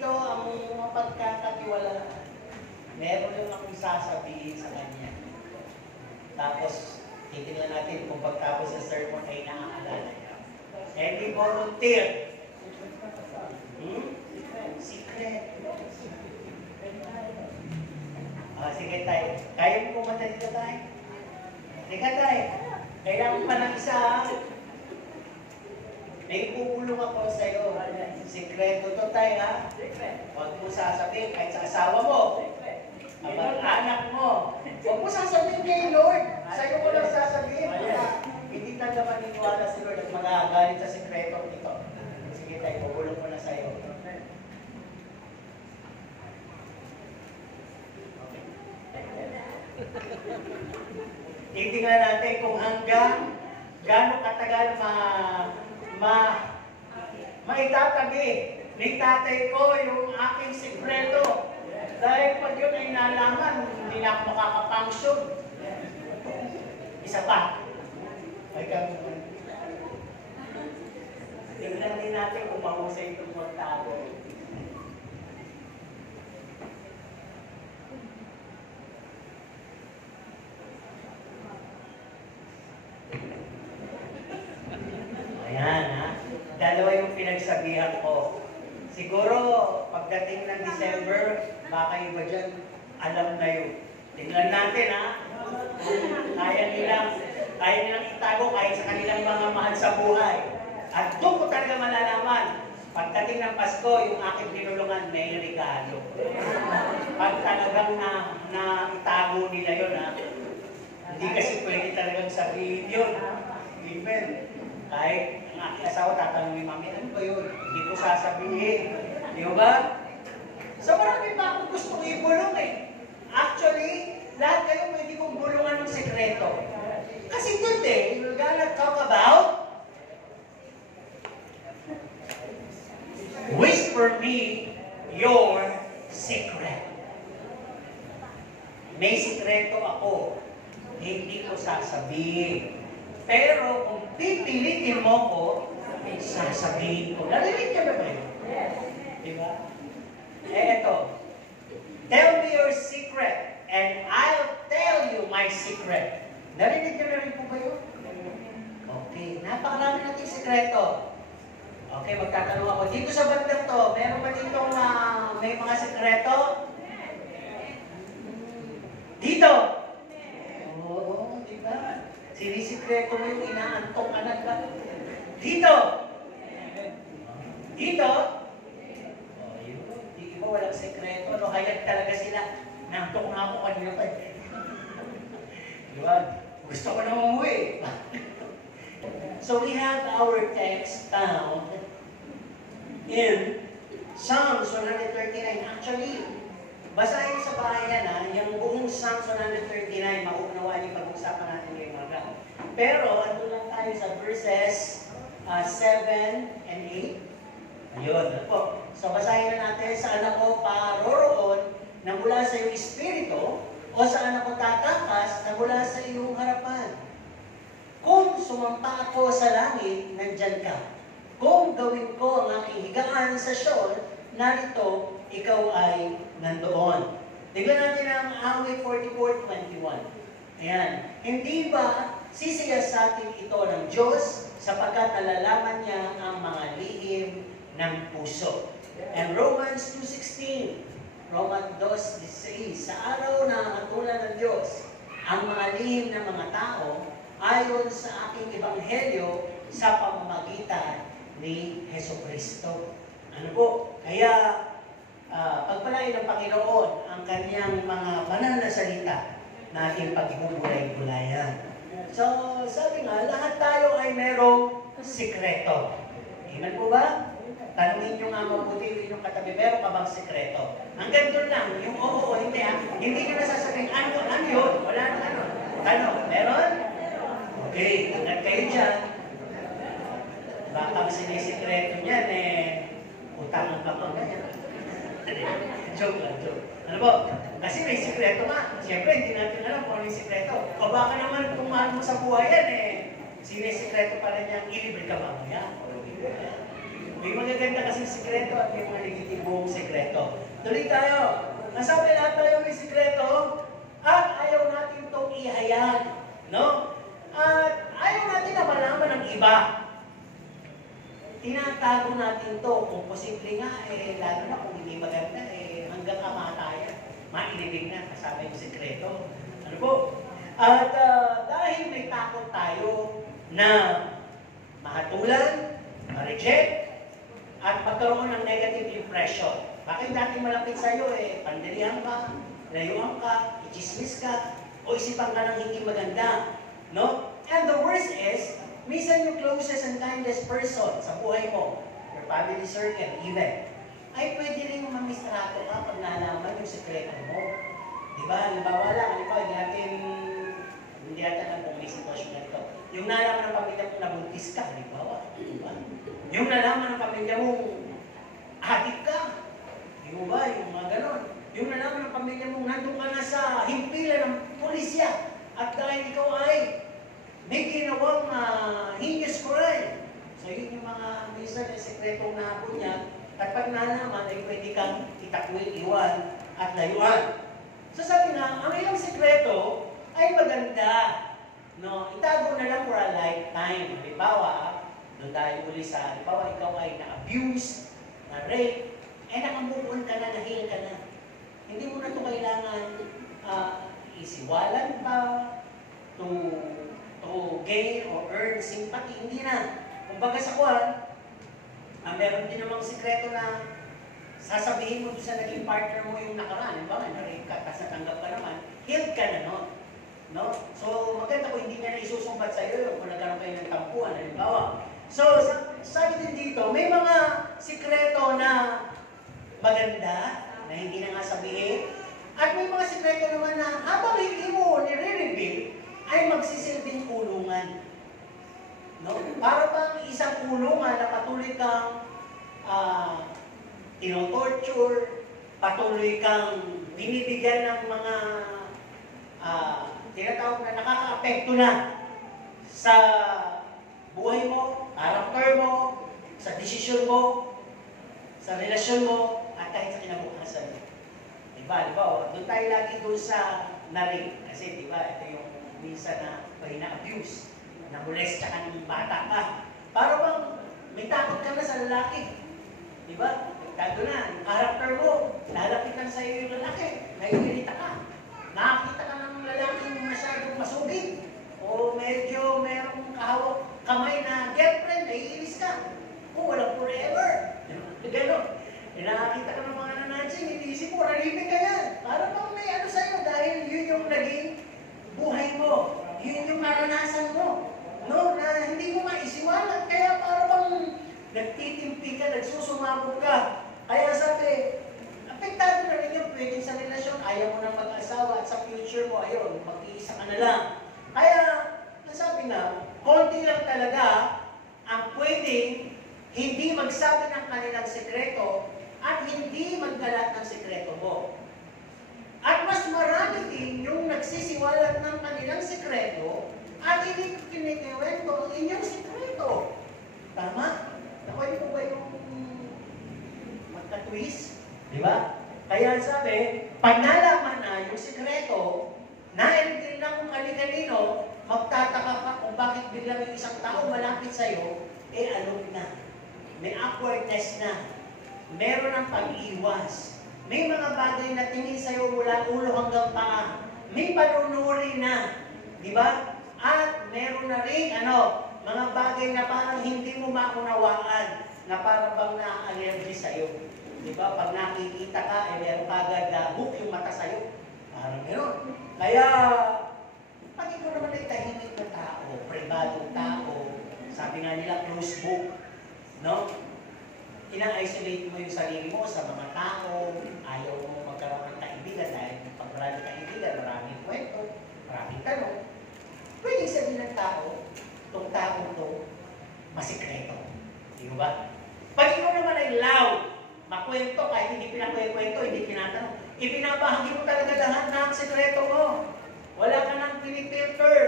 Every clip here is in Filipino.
dito ang mapagkakatiwalaan. Meron lang akong sasabihin sa kanya. Tapos, titignan natin kung pagtapos sa sermon ay naaalala niya. Any volunteer? Secret. Sige tayo. Kaya mo kumanta dito tayo? Sige tayo. Kailangan pa ng isa. May pupulong ako sa iyo. Sikreto to tayo, ha? Huwag mo sasabihin kahit sa asawa mo. Anak mo. Huwag mo sasabihin kay Lord. Sa iyo mo lang sasabihin. Hindi talaga maniniwala si Lord at magagalit sa sikreto nito. Sige tayo, pupulong ko na sa iyo. Titingnan natin kung hanggang gaano katagal maitatabi ni tatay ko yung aking sikreto. Dahil pag yun ay nalaman, hindi na ako makakapangsyon. Isa pa. Tingnan din natin kung mahusay itong magtago. Ayan, ha? Dalawa yung pinagsabihan ko. Siguro, pagdating ng December, baka iba dyan, alam na yun. Tingnan natin, ha? Kaya nilang itago kahit sa kanilang mga mahal sa buhay. At doon ko talaga malalaman, pagdating ng Pasko, yung aking pinulungan, may regalo. Pag talagang na itago nila yun, ha? Hindi kasi pwede talagang sabihin yun. Amen. Kahit ang aking asawa tatanungin, Mami, ano ba yun? Hindi ko sasabihin. Di ba? So marami pa akong gustong ibulong eh. Actually, lahat kayo pwede kong bulungan ng sekreto. Kasi today, we're gonna talk about whisper me your secret. May sikreto ako. Hindi ko sasabihin. Pero kung pipilitin mo ko, sasabihin ko. Narinig niyo ba yun? Diba? Eto. Tell me your secret and I'll tell you my secret. Narinig niyo na rin po ba yun? Okay. Napakarami natin sikreto. Okay, magtatanong ako. Dito sa bandang to, meron ba dito may mga sikreto? Dito! Oo, diba? Sinisikreto mo yung inaantong anak ka. Dito! Dito! O, yun. Di ba walang sekreto? No, hayag talaga sila. Nantok na ako kanina pa. Diba? Gusto ko na umuwi. So we have our text found in Psalms 139. Actually, basahin sa bahay yan, ha? Yung buong Psalms 139, mauunawaan yung pag-usapan natin ngayong maga. Pero, ando lang tayo sa verses 7 and 8. Ayun, ano po. So, basahin na natin, saan ako paroroon na mula sa iyong espiritu o saan ako tatakas na mula sa iyong harapan. Kung sumampa ako sa langit, nandyan ka. Kung gawin ko ang aking higaan sa Sheol, narito, ikaw ay nandoon. Tignan natin ang awit 44:21. Ayan. Hindi ba sisiyasatin ito ng Diyos sapagkat nalalaman niya ang mga lihim ng puso? And Romans 2:16. Romans 2:16. Sa araw na hatulan ng Diyos, ang mga lihim ng mga tao ayon sa aking ebanghelyo sa pamamagitan ni Hesukristo. Ano po? Kaya, pagpalain ng Panginoon ang kanyang mga banal na salita na ating pagbubulay-bulayan. So, sabi nga, lahat tayo ay merong sikreto. Amen po ba? Tanungin nyo nga mabuti yung katabi, meron ka bang sikreto? Hanggang doon lang, yung oo o hindi ha. Hindi nyo nasasabihin, ano yun? Wala na ano. Tanong, meron? Okay, ingat kayo dyan. Baka ang sinisikreto niyan, utang pa mga ganyan. Joke lang, joke. Ano po? Kasi may sikreto nga. Siyempre, hindi natin alam kung ano yung sikreto. O baka naman kung mahal mo sa buhay yan, sinisikreto pala niyang ilibre ka ba? May magaganda kasing sikreto at may mga legitibong sikreto. Tuloy tayo. Nasabi lahat tayo may sikreto at ayaw natin itong ihayag. No? At ayaw natin na malaman ng iba. Tinatago natin to. Kung posible nga, lalo na kung hindi maganda, hanggang kamatayan. Mailibig na, kasama yung sikreto. Ano po? At dahil may takot tayo na mahatulan, ma-reject, at magkaroon ng negative impression. Bakit dati malapit sa'yo pandirihan ka, layuan ka, ichismis ka, o isipan ka ng hindi maganda. No? And the worst is, minsan yung closest and kindest person sa buhay mo, your family circle even, ay pwede rin mamistrato ka pag nalaman yung sekreto mo. Diba? Halimbawa lang, hindi natin alam kung may sitwasyon na ito. Yung nalaman ng pamilya mo na buntis ka, halimbawa. Diba? Yung nalaman ng pamilya mo, adik ka. Di mo ba? Yung mga ganon. Yung nalaman ng pamilya mo, nandun ka na sa himpilan ng pulisya. At dahil ikaw ay may ginawang heinous crime. So yun yung mga minsan na sekretong nahapon niya. At pag nalaman, ay pwede kang itakwil, iwan, at layuan. So sabi nga, ang ilang sekreto ay maganda. No, itago na lang for a lifetime. Halimbawa, doon tayo uli sa, halimbawa, ikaw ay na-abuse, na-rape, nakamove-on ka na, na-heal ka na. Hindi mo na ito kailangan isiwalan pa, to gain or earn sympathy. Hindi na. Kumbaga sa kuwan, meron din namang sikreto na sasabihin mo sa naging partner mo yung nakaraan. Halimbawa, na-rape ka, tapos natanggap ka naman, healed ka na nun. No? So, maganda kung hindi niya na isusumbat sa iyo kung nagkaroon kayo ng tampuan, halimbawa. So, sabi din dito, may mga sikreto na maganda, na hindi na nga sabihin, at may mga sikreto naman na habang hindi mo nire-reveal, ay magsisilbing kulungan. No? Para bang isang kulungan na patuloy kang tinotorture, patuloy kang binibigyan ng mga tinatawag na nakaka-apekto na sa buhay mo, character mo, sa desisyon mo, sa relasyon mo, at kahit sa kinabukasan mo. Diba? Doon tayo lagi doon sa naring. Kasi diba, ito yung minsan na na-abuse, na-molesta ka ng bata ka. Para bang may takot ka na sa lalaki. Diba? Kado na, yung character mo, lalapitan sa iyo yung lalaki, naiirita ka. Nakakita ka ng lalaking masyadong masugid. O medyo merong kahawak kamay na girlfriend, naiinis ka. O walang forever. Ganon. Nakakita ka ng mga nanansing, iniisip mo, nalipin ka yan. Para bang may ano sa'yo dahil yun yung naging buhay mo. Yun yung naranasan mo. No? Na hindi mo maisiwalat. Kaya para bang nagtitimpi ka, nagsusumabog ka. Kaya sabi, apektado na rin yung pwedeng sa relasyon. Ayaw mo nang mag-asawa at sa future mo, ayun, mag-iisa ka na lang. Kaya, nasabi na, konti lang talaga ang pwedeng hindi magsabi ng kanilang sekreto at hindi magdalat ng sekreto mo. At mas marami din yung nagsisiwalat ng kanilang sekreto at hindi kinikiwento ang inyong sekreto. Tama? Nakuha po ba yung magka-twist? Di ba? Kaya sabi, pag nalaman na yung sekreto, na-reveal na kung kani-kanino, magtataka ka kung bakit biglang yung isang tao malapit sa'yo, alone na. May awkwardness na. Meron ng pag-iwas. May mga bagay na tingin sa'yo mula ulo hanggang paa. May panunuri na. Di ba? At meron na rin, mga bagay na parang hindi mo maunawaan, na parang bang na-allergy sa'yo. Di ba? Pag nakikita ka, meron kagad hook yung mata sa'yo. Parang gano'n. Kaya, pag ikaw naman ay tahimik na tao, pribadong tao, sabi nga nila, closed book, no? Ina-isolate mo yung sarili mo sa mga tao, ayaw mo magkaroon ng kaibigan dahil pag maraming kaibigan, maraming kwento, maraming tanong. Pwede sabihin ng tao, itong taong to, masikreto. Di ba? Pag ikaw naman ay loud, makwento kahit hindi pinakwento, hindi tinatanong, ipinabahagi mo talaga lahat ng sekreto mo. Wala ka nang pinifilter,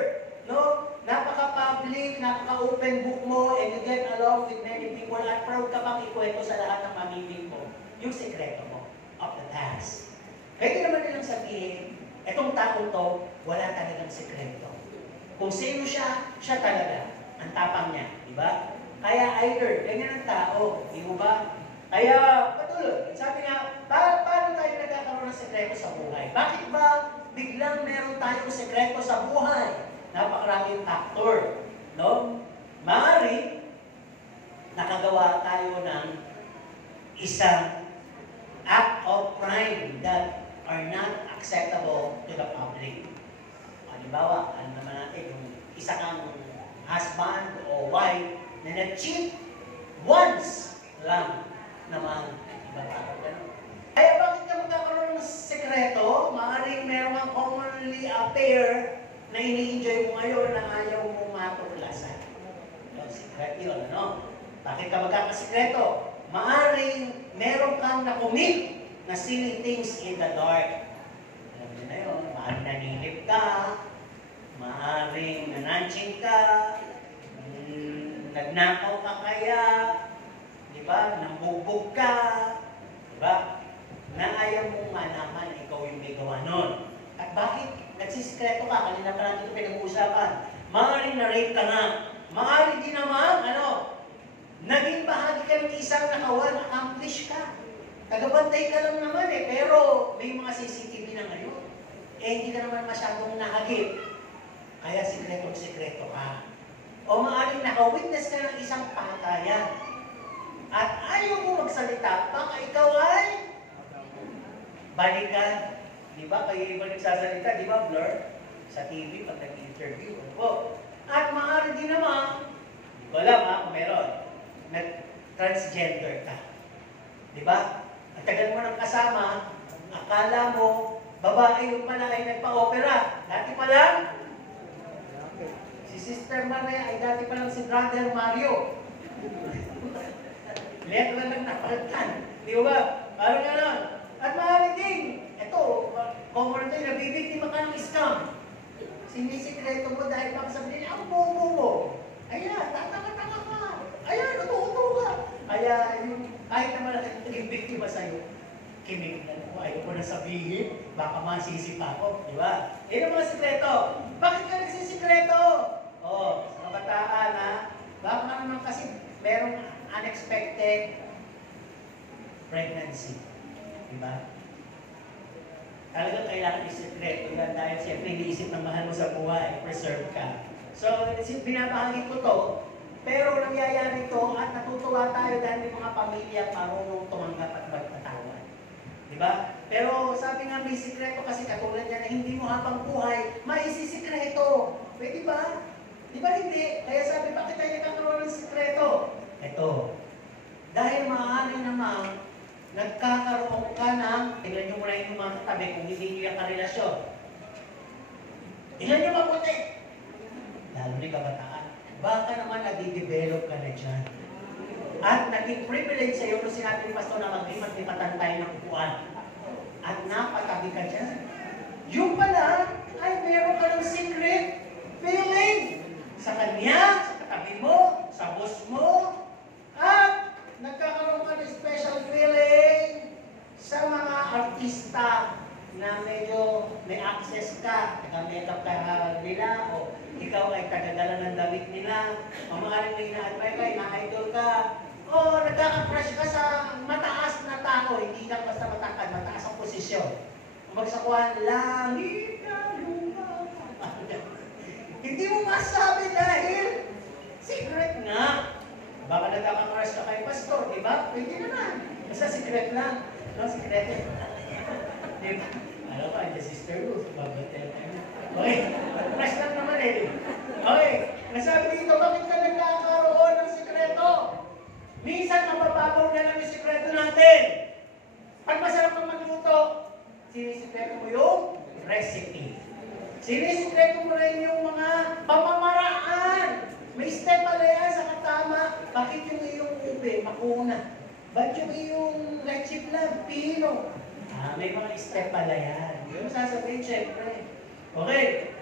no? Napaka-public, napaka-open book mo, and you get along with many people at proud ka bang ikwento sa lahat ng mamimig mo yung sekreto mo of the has. Pwede naman nilang sabihin, etong taong to, wala talagang sekreto. Kung sino siya, siya talaga. Ang tapang niya, di ba? Kaya either, ganyan ang tao, di mo ba? Kaya, patuloy. Sabi nga, paano tayo nagkakaroon ng sekreto sa buhay? Bakit ba biglang meron tayong sekreto sa buhay? Napakaraming factor, no? Maaari, nakagawa tayo ng isang act of crime that are not acceptable to the public. Halimbawa, ano naman natin, yung isa kang husband o wife na nag-cheat once lang naman. Diba ba? Kaya bakit ka magkakaroon ng sekreto? Maaaring meron kang commonly affair na ini-enjoy mo ngayon na ayaw mo matuklasan. Secret yun, ano? Bakit ka magkakasikreto? Maaaring meron kang na-commit na silly things in the dark. Alam niyo na yun, maaaring nanilip ka, maaaring nananching ka, nagnakaw ka kaya, di ba? Nambugbog ka, di ba? Na ayaw mong malaman ikaw yung may gawa nun. At bakit nagsisikreto ka? Kanina pa natin ito pinag-uusapan. Maaaring na-rape ka nga. Maaaring din naman, naging bahagi ka ng isang nakawan, accomplish ka. Tagabantay ka lang naman pero may mga CCTV na ngayon. Hindi ka naman masyadong nahagip. Kaya sikretong-sikreto ka. O maaaring naka-witness ka ng isang patayan. At ayaw mo magsalita, baka ikaw ay balikan. Di ba? Kayo iba nagsasalita, di ba, Blur? Sa TV, pag nag-interview. Opo. At maaari din naman, di ko alam kung meron, nag-transgender ka. Di ba? At tagal mo ng kasama, akala mo, babae yung pala ay nagpa-opera. Dati pa lang, si Sister Maria ay dati pa lang si Brother Mario. Letra lang napalitan. Di ba? Parang gano'n. At maaari din, ito, common ito, nabibiktima ka ng scam. Sinisikreto mo dahil baka sabihin, ang bobo mo. Ayan, tatanga-tanga ka. Ayan, uto-uto ka. Kaya yung, kahit naman natin naging biktima sa'yo, kinig na ako, ayaw ko na sabihin, baka masisipa ko, di ba? Yan ang mga sikreto. Bakit ka nagsisikreto? Sa kabataan, baka naman kasi merong unexpected pregnancy. Di ba? Talagang kailangan isikreto yan dahil siyempre iniisip ng mahal mo sa buhay, preserve ka. So, binabahagi ko to, pero nangyayari ito at natutuwa tayo dahil may mga pamilya marunong tumanggap at magpatawad. Diba? Pero sabi nga may sikreto kasi katulad yan na hindi mo habang buhay, maisisikreto. Pwede ba? Di ba hindi? Kaya sabi, bakit tayo nagkakaroon ng sikreto? Ito. Dahil maaari naman, nagkakaroon ka ng, tingnan nyo muna yung mga katabi kung hindi nyo yung karelasyon. Tingnan nyo mabuti. Lalo ni kabataan. Baka naman nadi-develop ka na dyan. At naging privilege sa'yo nung sinabi ni Pastor na mag-lipatan tayo ng upuan. At napatabi ka dyan. Yung pala, ay meron ka ng secret feeling sa kanya, sa katabi mo, sa boss mo, at nagkakaroon ka ng special feeling sa mga artista na medyo may access ka, nag-makeup ka nila, o ikaw ay tagadala ng damit nila, o maaaring may na-admire ka, na-idol ka, o nagkaka-crush ka sa mataas na tao, hindi lang basta matakad, mataas ang posisyon. Magsakuhan, langit na lupa. Hindi mo masabi dahil secret nga. Baka nagkaka-crush ka kay Pastor, di ba? Pwede naman. Basta secret lang. No, secret. Diba? Alam ko, ang Sister Ruth, babatel tayo. Okay, crush lang naman Okay, nasabi dito, bakit ka nagkakaroon ng sikreto? Minsan, mapapabaw na lang yung sikreto natin. Pag masarap kang magluto, sinisikreto mo yung recipe. Sinisikreto mo rin yung mga pamamaraan. May step pala yan sa katama. Bakit yung iyong ube, makuna? Ba't yung iyong leche plan, pino? May mga step pala yan. Yung sasabihin, syempre. Okay.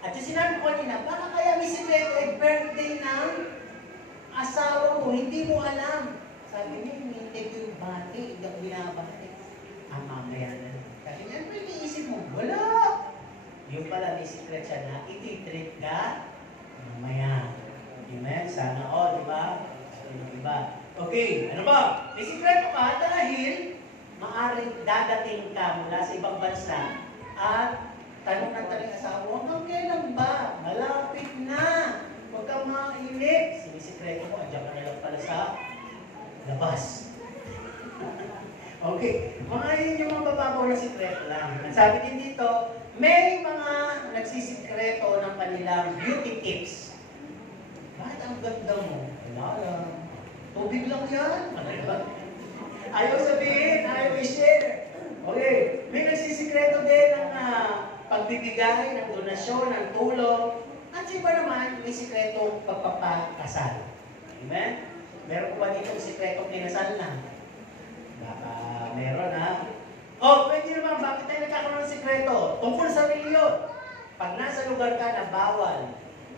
At yung sinabi ko kanina, baka kaya may sikreto ay birthday ng asawa mo, hindi mo alam. Sabi niya, hindi ko yung bati, hindi ako binabati. Ang secret siya na iti-treat ka mamaya. Amen? Sana all, di ba? Yung iba. Okay, ano ba? May sikreto ka dahil maaaring dadating ka mula sa ibang bansa at tanong ng taling asawa, hanggang kailan ba? Malapit na. Huwag kang mainip. Sinisikreto mo, andyan ka na lang pala sa labas. Okay, mga yun yung mga bababaw na sikreto lang. Sabi din dito, may mga nagsisikreto ng kanilang beauty tips. Bakit ang ganda mo? Wala lang. Tubig lang yan. Ayaw sabihin, ayaw i-share. Okay, may nagsisikreto din ng pagbibigay, ng donasyon, ng tulong. At iba naman, may sikreto pagpapakasal. Amen? Meron ko ba dito sikreto kinasal na? Baka meron ha. Pwede naman, bakit tayo nagkakaroon ng sikreto? Tungkol sa reliyon. Pag nasa lugar ka na bawal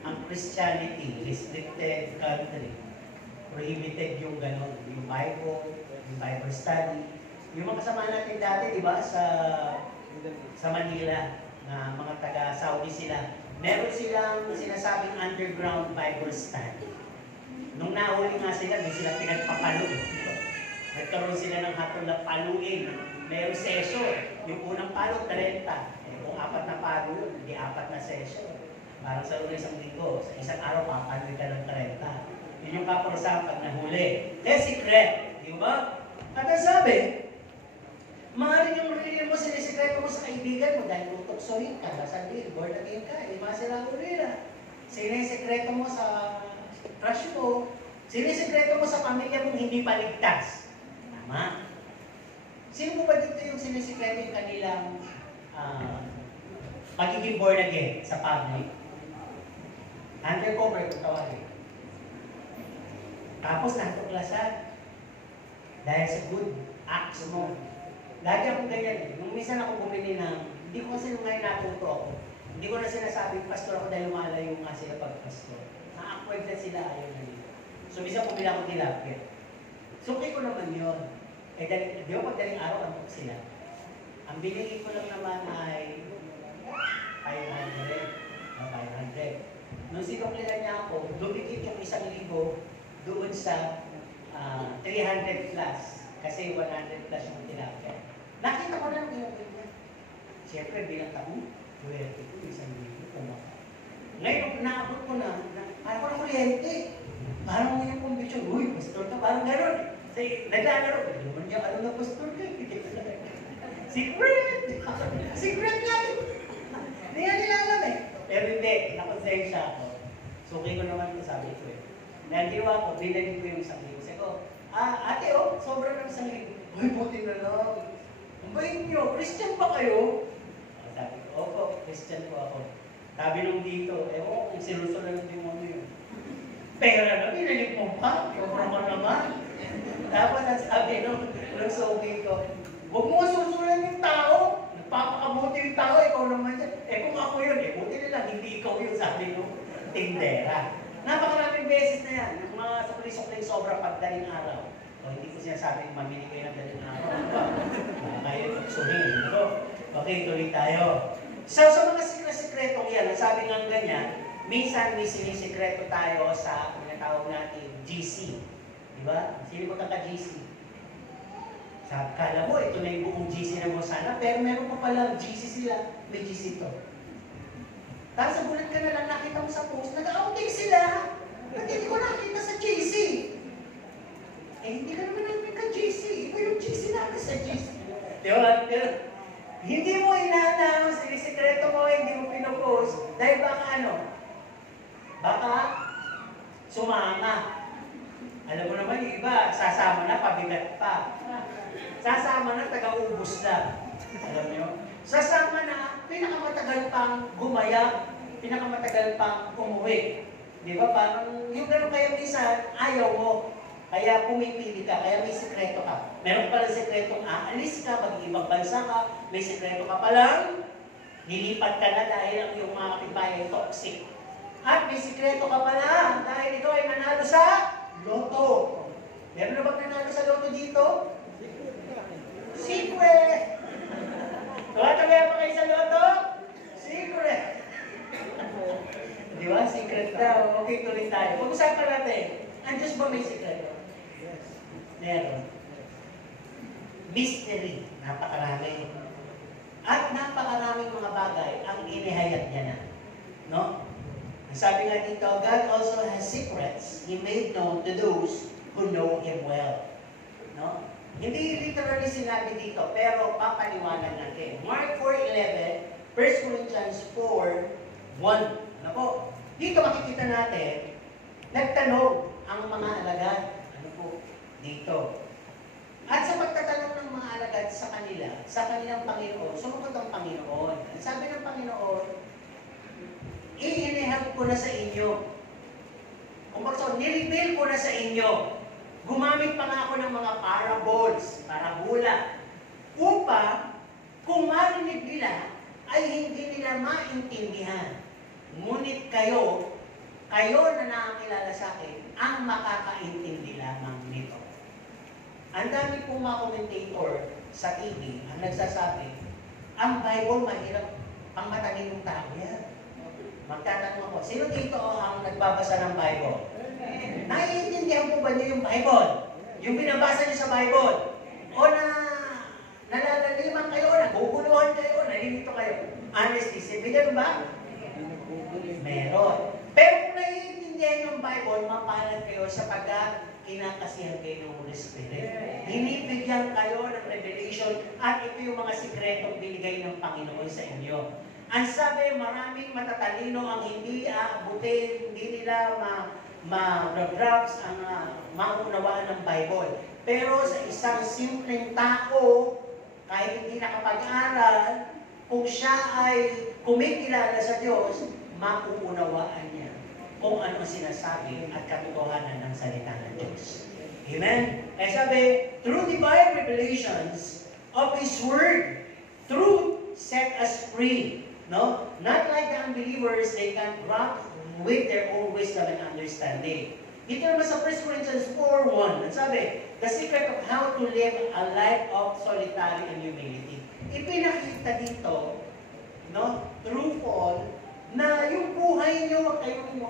ang Christianity, restricted country, prohibited yung gano'n, yung Bible study. Yung mga kasama natin dati, di ba, sa Manila, na mga taga-Saudi sila, meron silang sinasabing underground Bible study. Nung nahuli nga sila, may sila pinagpapalo. Nagkaroon sila ng hatol na paluin. Mayroong session. Yung unang palo, 30. Kung 4 na palo yun, hindi 4 na session. Parang sa isang linggo, sa isang araw, papaluin ka ng 30. Yun yung kaparusahan pag nahuli. Kaya secret. Di ba? At ang sabi, maaaring yung religion mo, sinisikreto mo sa kaibigan mo dahil tutoksohin ka, nasabihin, born again ka, lima sila ulira. Sinisikreto mo sa crush mo, sinisikreto mo sa pamilya mong hindi paligtas. Tama. Sino mo ba dito yung sinisikreto yung kanilang pagiging born again sa family? Undercover kung tawagin. Tapos natuklasan. Dahil sa good acts mo. Lagi akong ganyan. Nung minsan ako bumili ng, hindi ko kasi nung ngayon natuto ako. Hindi ko na sinasabing pastor ako dahil lumalayo nga sila pag-pastor. Na-awkward na sila, ayaw na nila. So, minsan bumili ako tilapia. So, okay ko naman yun. Di ba pagdaling araw, ano ko sila? Ang binili ko lang naman ay 500. Nung sinuklihan niya ako, dumikit yung 1,000 doon sa 300 plus. Kasi 100 plus yung tilapia. Nakita ko lang yung niya. Siyempre, bilang taon, kuryente ko, 1,000 kumaka. Ngayon, naabot ko na parang ko ng kuryente. Parang mo yung conviction, uy, pastor ka, parang gano'n. Kasi naglalaro, hindi naman niya alam na pastor ka. Secret! Secret nga! Hindi nga nila alam eh. Pero hindi, nakonsensya ako. Suki ko naman ito, sabi ko eh. Nandiwa ko, binalik ko yung 1,000. Sabi ko, ate sobrang ng 1,000. Uy, buti na lang. Ang bayin niyo, Christian ba kayo? Sabi ko, opo, Christian po ako. Sabi nung dito, kung sinusunod ng demonyo yun. Pera na, binalik mo pa? Sobrang mo naman. Tapos ang sabi nung suki ko, huwag mo susunod yung tao. Nagpapakabuti yung tao, ikaw naman yan. Kung ako yun, buti na lang, hindi ikaw yung sabi nung tindera. Napakaraming beses na yan. Yung mga sukli-sukling sobrang pagdaling araw. Hindi ko sinasabing mamili kayo ng daling araw. Kayo suhin. Okay, tuloy tayo. So, sa mga sikretong yan, ang sabi nga ganyan, minsan may sinisikreto tayo sa tinatawag natin GC. Diba? Sino ba ka-GC? Kala mo, ito na yung buong GC na mo sana, pero meron pa palang GC sila. May GC to. Tapos sa gulat ka na lang, nakita mo sa post, nag-outing sila. Ba't hindi ko nakita sa GC? Hindi ka naman namin ka-GC. Ito yung GC namin sa GC. Diba? Hindi mo ina-announce, sinisikreto mo, hindi mo pinopost. Dahil baka ano? Baka sumama. Alam mo naman yung iba, sasama na, pabigat pa. Sasama na, taga-ubos na. Alam nyo? Sasama na, pinakamatagal pang gumaya, pinakamatagal pang umuwi. Di ba? Parang yung gano'n kayo minsan, ayaw mo. Kaya pumipili ka, kaya may sikreto ka. Meron pala sikretong aalis ka, mag-ibang bansa ka, may sikreto ka palang, nilipat ka na dahil ang iyong mga kapitbahay ay toxic. At may sikreto ka pala dahil ikaw ay nanalo sa loto. Meron na bang nanalo sa loto dito? Secret! Tumatagay pa kayo sa loto? Secret! Okay, tuloy tayo. Pag-usapan natin, ang Diyos ba may sikreto? Yes. Meron. Mystery. Napakarami. At napakaraming mga bagay ang inihayag niya na. No? Ang sabi nga dito, God also has secrets He made known to those who know Him well. No? Hindi literally sinabi dito, pero papaliwanag natin. Mark 4:11, 1 Corinthians 4:1. Ano po? Dito makikita natin, nagtanong ang mga alagad. Ano po? Dito. At sa pagtatanong ng mga alagad sa kanila, sa kanilang Panginoon, sumagot ang Panginoon. Ang sabi ng Panginoon, i-inihag ko na sa inyo. Kung bakit, nireveal ko na sa inyo. Gumamit pa nga ako ng mga parables, parabula, upang kung marinig nila, ay hindi nila maintindihan. Ngunit kayo na nakakilala sa akin, ang makakaintindi lamang nito. Ang dami pong mga commentator sa TV ang nagsasabi, ang Bible mahirap pang matalinong tao yan. Magtatanong ako, sino dito ang nagbabasa ng Bible? Naiintindihan po ba niyo yung Bible? Yung binabasa niyo sa Bible? O nalalaliman kayo, naguguluhan kayo, nalilito kayo? Honestly, sibigan ba? Meron. Pero kung naiintindihan yung Bible, mapalad kayo sapagkat kinakasihan kayo ng Holy Spirit. Hinibigyan kayo ng revelation at ito yung mga sikretong binigay ng Panginoon sa inyo. Ang sabi, maraming matatalino ang hindi aabutin, hindi nila ma-grasp ang maunawaan ng Bible. Pero sa isang simpleng tao, kahit hindi nakapag-aral, kung siya ay kumikilala sa Diyos, mauunawaan niya kung ano ang sinasabi at katotohanan ng salita ng Diyos. Amen? Kaya sabi, through divine revelations of His Word, truth set us free. No? Not like the unbelievers, they can grasp with their own wisdom and understanding. Dito naman sa 1 Corinthians 4:1, sabi, the secret of how to live a life of solitary and humility. Ipinakita dito, no, through Paul, na yung buhay niyo, huwag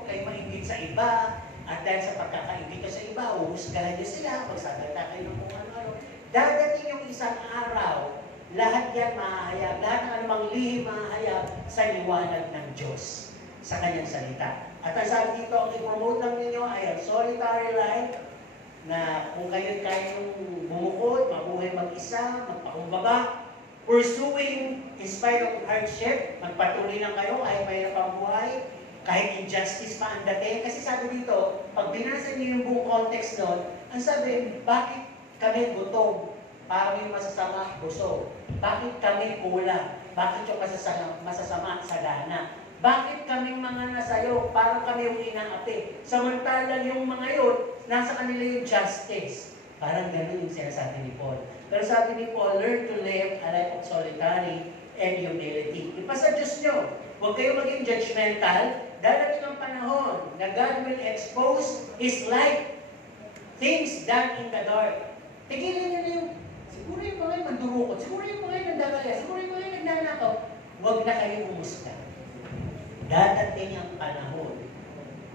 kayo maingit sa iba, at dahil sa pagkakaingit sa iba, uhusgahan niyo sila, magsasalita kayo ng kung ano-ano. Dadating yung isang araw, lahat yan mahahayag, lahat ng anumang lihim mahahayag sa liwanag ng Diyos, sa kanyang salita. At ang sabi dito, ang i-promote lang ninyo ay ang solitary life, na kung kayo kayong bumukod, mabuhay mag-isa, magpakumbaba, pursuing in spite of hardship, magpatuloy lang kayo kahit mahirap ang buhay, kahit injustice pa ang dating. Kasi sabi dito, pag binasa niyo yung buong context doon, ang sabi, bakit kami gutom? Parang yung masasama, busog. Bakit kami kulang? Bakit yung masasama, sagana? Bakit kaming mga nasayo? Parang kami yung inaapi. Samantalang yung mga yun, nasa kanila yung justice. Parang ganun yung sinasabi ni Paul. Pero sabi ni Paul, learn to live a life of solitary and humility. Ipasa Diyos nyo. Huwag kayo maging judgmental. Darating ang panahon na God will expose His light. Things done in the dark. Tigilin nyo na yung, siguro yung mga mandurukot, siguro yung mga nagdagaya, siguro yung mga nagnanakaw. Huwag na kayong umusga. Dadating ang panahon,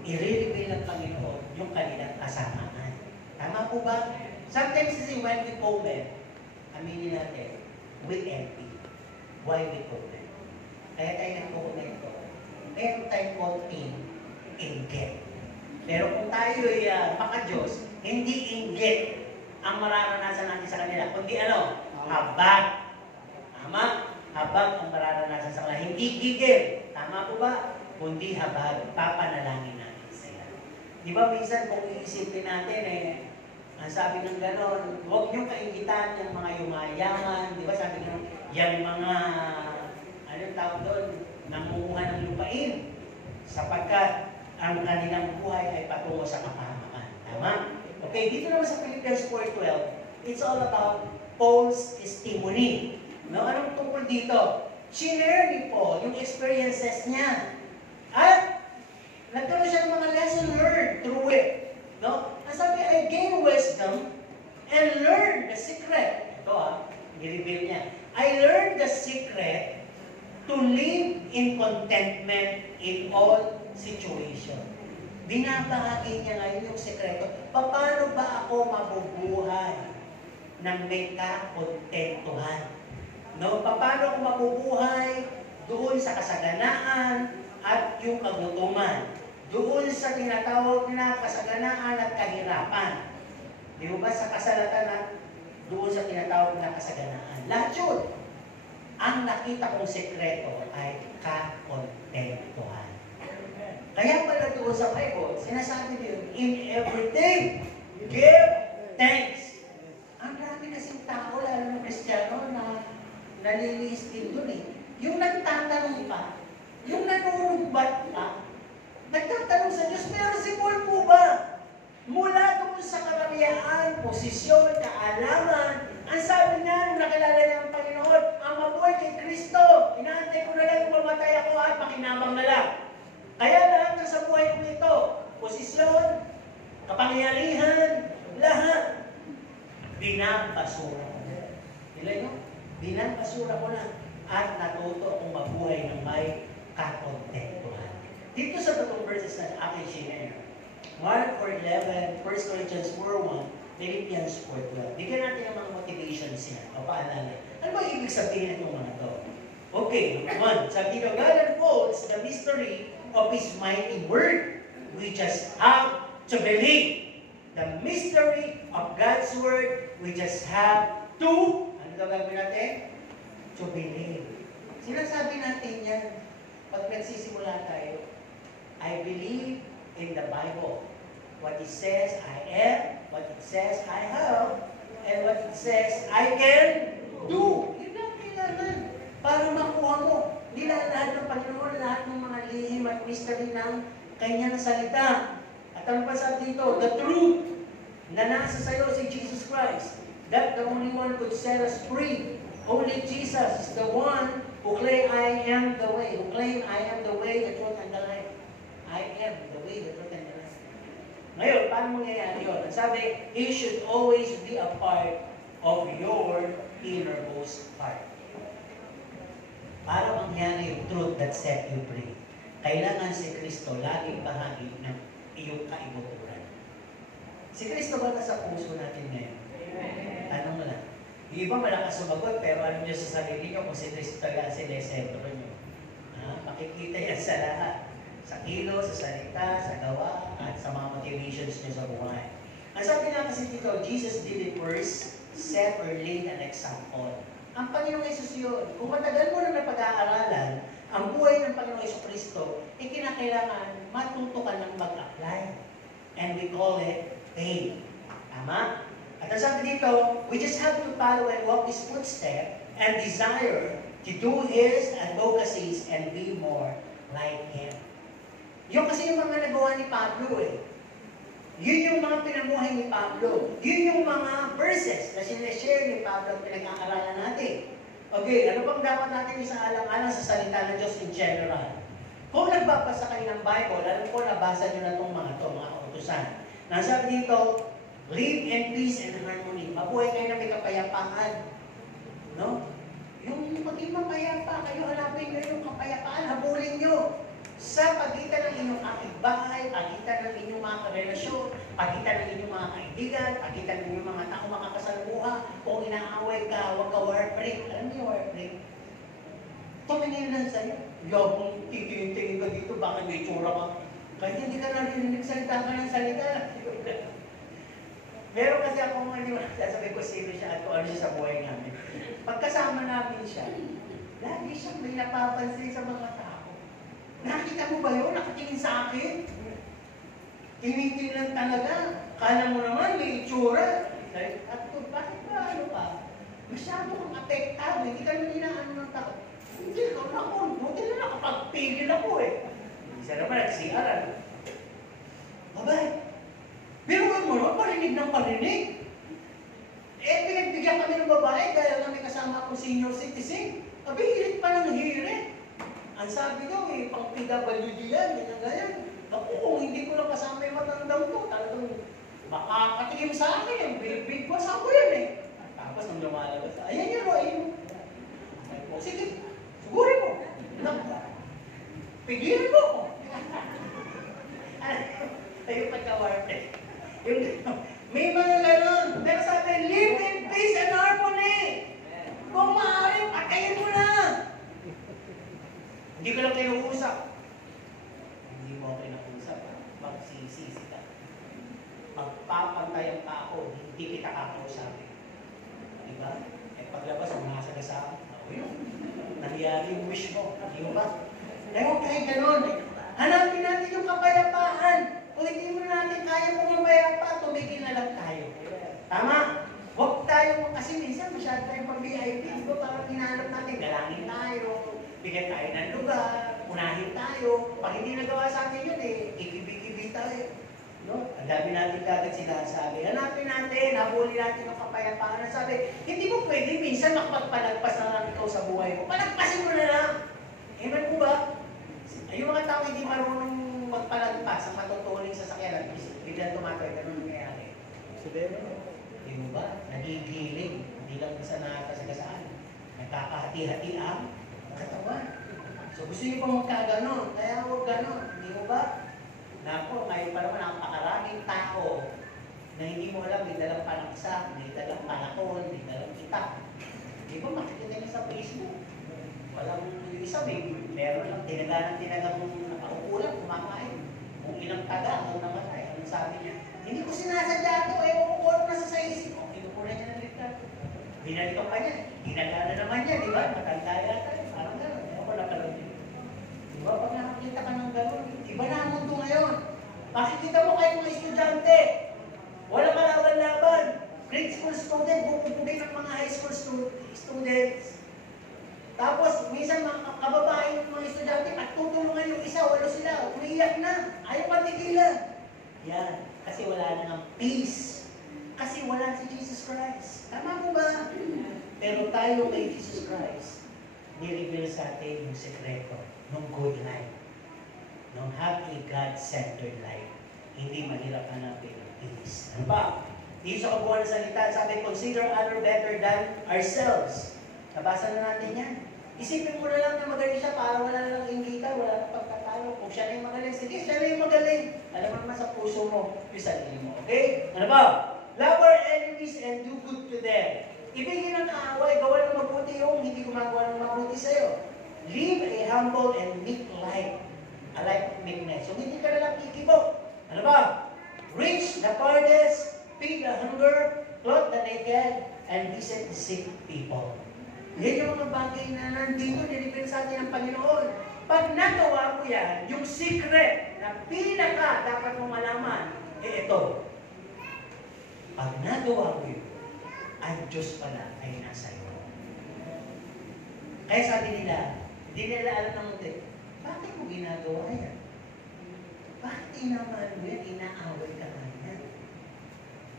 i-reveal ng Panginoon yung kanilang kasamaan. Tama po ba? Sometimes kasi when we comment, aminin natin, we envy. Why we comment? Kaya tayo nag-comment ko. Meron tayong konting inggit. Pero kung tayo ay maka-Diyos, hindi inggit ang mararanasan natin sa kanila, kundi ano? Habag. Tama? Habag ang mararanasan sa kanila. Hindi gigil. Tama po ba? Kundi habag. Papanalangin natin sila. Di ba minsan kung iisipin natin ang sabi ng gano'n, huwag niyong kaingitan yung mga yumayaman. Di ba sabi ng yung mga, anong tawag doon, nangunguha ng lupain. Sapagkat ang kanilang buhay ay patungo sa kapahamakan. Tama? Okay, dito naman sa Philippians 4:12, it's all about Paul's testimony. No? Anong tungkol dito? Shinare ni Paul yung experiences niya. At nagkaroon siya ng mga lesson learned through it. No? Ang sabi, I gain wisdom and learn the secret. Ito i-reveal niya. I learned the secret to live in contentment in all situations. Binabahagi niya ngayon yung sekreto. Paano ba ako mabubuhay ng may kakontentuhan? No? Paano ako mabubuhay doon sa kasaganaan at yung kagutuman? Doon sa tinatawag na kasaganaan at kahirapan. Di ba sa kasalatan at doon sa tinatawag na kasaganaan? Lahat yun. Ang nakita kong sekreto ay kakontentuhan. Kaya pala doon sa Bible, sinasabi niyo, in everything, give thanks. Ang dami kasing tao, lalo ng Kristiyano, na nalilis din doon eh. Yung nagtatanong pa, yung nanunumbat pa, nagtatanong sa Diyos, merciful po ba? Mula doon sa karamiyaan, posisyon, kaalaman, ang sabi niya, nakilala niya ang Panginoon, ang mabuhay kay Kristo. Inaantay ko na lang kung mamatay ako at makinabang na lang. Kaya lahat ng sa buhay ko ito, posisyon, kapangyarihan, lahat, binabasura ko na. Ilan yun? Binabasura ko na. At natuto akong mabuhay ng may kakontentuhan. Dito sa tatong verses na aking shinare, Mark 4:11, 1 Corinthians 4:1, Philippians 4:12. Bigyan natin ng mga motivations niya o paalala. Ano ba ibig sabihin itong mga ito? Okay, one, sabi dito, God unfolds the mystery of His mighty word. We just have to believe. The mystery of God's word, we just have to, ano daw gagawin natin? To believe. Sinasabi natin yan, pag nagsisimula tayo, I believe in the Bible. What it says, I am. What it says, I have. And what it says, I can do. Yun ang kailangan. Para makuha mo. Hindi na lahat ng Panginoon, lahat ng mga lihim at mystery ng kanyang salita. At ano pa sabi dito? The truth na nasa sayo si Jesus Christ. That the only one could set us free. Only Jesus is the one who claim I am the way. Who claim I am the way, the truth, and the life. I am the way, the truth, and the life. Ngayon, paano mangyayari yun? Ang sabi, He should always be a part of your innermost heart. Para mangyari yung truth that set you free, kailangan si Kristo laging bahagi ng iyong kaibuturan. Si Kristo ba nasa puso natin ngayon? Tanong mo lang. Yung iba malakas sumagot, pero ano nyo sa sarili nyo kung si Kristo talaga ang sinesentro nyo? Makikita yan sa lahat. Sa kilo, sa salita, sa gawa, at sa mga motivations nyo sa buhay. Ang sabi nga kasi dito, Jesus did it first, set or laid an example. Ang Panginoong Yesus yun, kung matagal mo na napag-aaralan, ang buhay ng Panginoong Yesus Kristo, kinakailangan matuto ka ng mag-apply. And we call it faith. Tama? At ang sabi dito, we just have to follow and walk His footsteps and desire to do His advocacies and be more like Him. Yung kasi yung mga nagawa ni Pablo eh. Yun yung mga pinamuhay ni Pablo. Yun yung mga verses na sinashare ni Pablo ang pinag-aaralan natin. Okay, ano bang dapat natin isaalang-alang sa salita ng Diyos in general? Kung nagbabasa kayo ng Bible, alam ko nabasa nyo na itong mga utusan. Nasabi dito, live in peace and harmony. Mabuhay kayo na may kapayapaan. No? Yung maging mapayapa, kayo hanapin nyo yung kapayapaan, habulin nyo. Sa pagitan ng inyong kapitbahay, pagitan ng inyong mga karelasyon, pagitan ng inyong mga kaibigan, pagitan ng inyong mga tao makakasalmuha, kung inaaway ka, huwag ka heartbreak. Alam niyo heartbreak? Tumingin lang sa'yo. Yabong titingin-tingin ka dito, bakit may tsura ka? Kahit hindi ka narinig, salita ka ng salita. Meron kasi akong sasabi ko sino siya at kung ano siya sa buhay namin. Pagkasama namin siya, lagi siyang may napapansin sa mga tao. Nakita mo ba yun? Nakatingin sa akin? Tinitingin lang talaga. Kala mo naman, may itsura. At bakit ba ano ka? Masyado kang apektado. Hindi ka naman inaano ng tao. Hindi ka naman. Buti na nakapagpigil ako eh. Isa naman nagsiaran. Babay, biruan mo naman, parinig ng parinig. Pinagbigyan kami ng babae dahil kami kasama akong senior citizen. Abi, hirit pa ng hirit. Ang sabi daw eh, pang PWD yan, ganyan. Ako, kung hindi ko lang kasama yung matandang to, talagang makakatikim sa akin, big boss ako yan eh. Tapos nung lumalabas, ayan yan o, ayun. Sige, sugurin mo. Pigilan mo ko. Hindi ko lang kinuusap. Hindi mo ako kinuusap. Magsisisi ka. Magpapantayan pa ako, hindi kita kakausapin. Diba? Eh paglabas, umasagasaan. Ako yun. Nangyari yung wish mo. Di mo ba? Eh huwag kayo ganun. Hanapin natin yung kapayapaan. Kung hindi mo natin kaya pumapayapa, tumigil na lang tayo. Tama? Huwag tayo, kasi minsan masyado tayong pag-VIP. Diba? Parang hinahanap natin, galangin tayo, bigyan tayo ng lugar, unahin tayo. Pag hindi nagawa sa atin yun ikibi-kibi tayo. No? Ang dami natin kagad sinasabi. Hanapin natin, habulin natin ang kapayapaan. Sabi, hindi mo pwede minsan makapagpalagpas na lang ikaw sa buhay mo. Palagpasin mo na lang. Amen po ba? Yung mga tao hindi marunong magpalagpas ang matutuling sa sakyanan, biglang tumatoy, ganun nangyayari. Hindi mo ba? Nagigiling. Hindi lang sa nakakasagasaan. Nagkakahati-hati ang katawan. So gusto niyo pang magkaganon, kaya huwag ganon. Hindi mo ba? Nako, ngayon pa naman napakaraming tao na hindi mo alam, may dalang panaksa, may dalang panakon, may dalang itak. Di ba makikita niyo sa Facebook? Walang yung isa, meron lang tinagang nakaukulang, kumakain. Kung ilang taga, kung namatay, anong sabi niya? Hindi ko sinasadya ito, ewan ko ano nasa sa isip ko. Kinukulan niya ng ligtas. Binalikan pa niya, ginagana naman niya, di ba? Matanda yata, parang gano'n. Ewan ko lang niya. Diba, pag nakakita ka ng gano'n, iba na ang mundo ngayon. Makikita mo kayo mga estudyante. Walang kalaban-laban. Grade school student, bububugin ng mga high school students. Tapos, minsan mga kababae ng mga estudyante, pagtutulungan yung isa, walo sila, umiiyak na. Ayaw patigilan. Yan. Kasi wala na ng peace. Kasi wala si Jesus Christ. Tama mo ba? Pero tayo kay Jesus Christ, ni-reveal sa atin yung sekreto ng good life. Ng have a God-centered life. Hindi mahirap hanapin ang peace. Ano ba? Dito sa kabuuan ng salita, sabi, consider other better than ourselves. Nabasa na natin yan. Isipin mo na lang na magaling siya para wala na lang inggitan, wala na pagkatalo. Kung siya na yung magaling, sige, siya na yung magaling. Alam mo naman sa puso mo, yung sarili mo. Okay? Ano ba? Love our enemies and do good to them. Ibigin ang kaaway, gawa ng mabuti yung hindi gumagawa ng mabuti sa'yo. Live a humble and meek life. A life of meekness. So hindi ka na lang kikibo. Ano ba? Reach the farthest, feed the hunger, clothe the naked, and visit the sick people. Yan yung mga bagay na nandito, nilipin sa atin ng Panginoon. Pag nagawa mo yan, yung secret na pinaka dapat mong malaman, ito. Pag nagawa mo yun, ang Diyos pala ay nasa iyo. Kaya sabi nila, hindi nila alam ng mundi, bakit mo ginagawa yan? Bakit inaman mo yan? Inaaway ka na yan?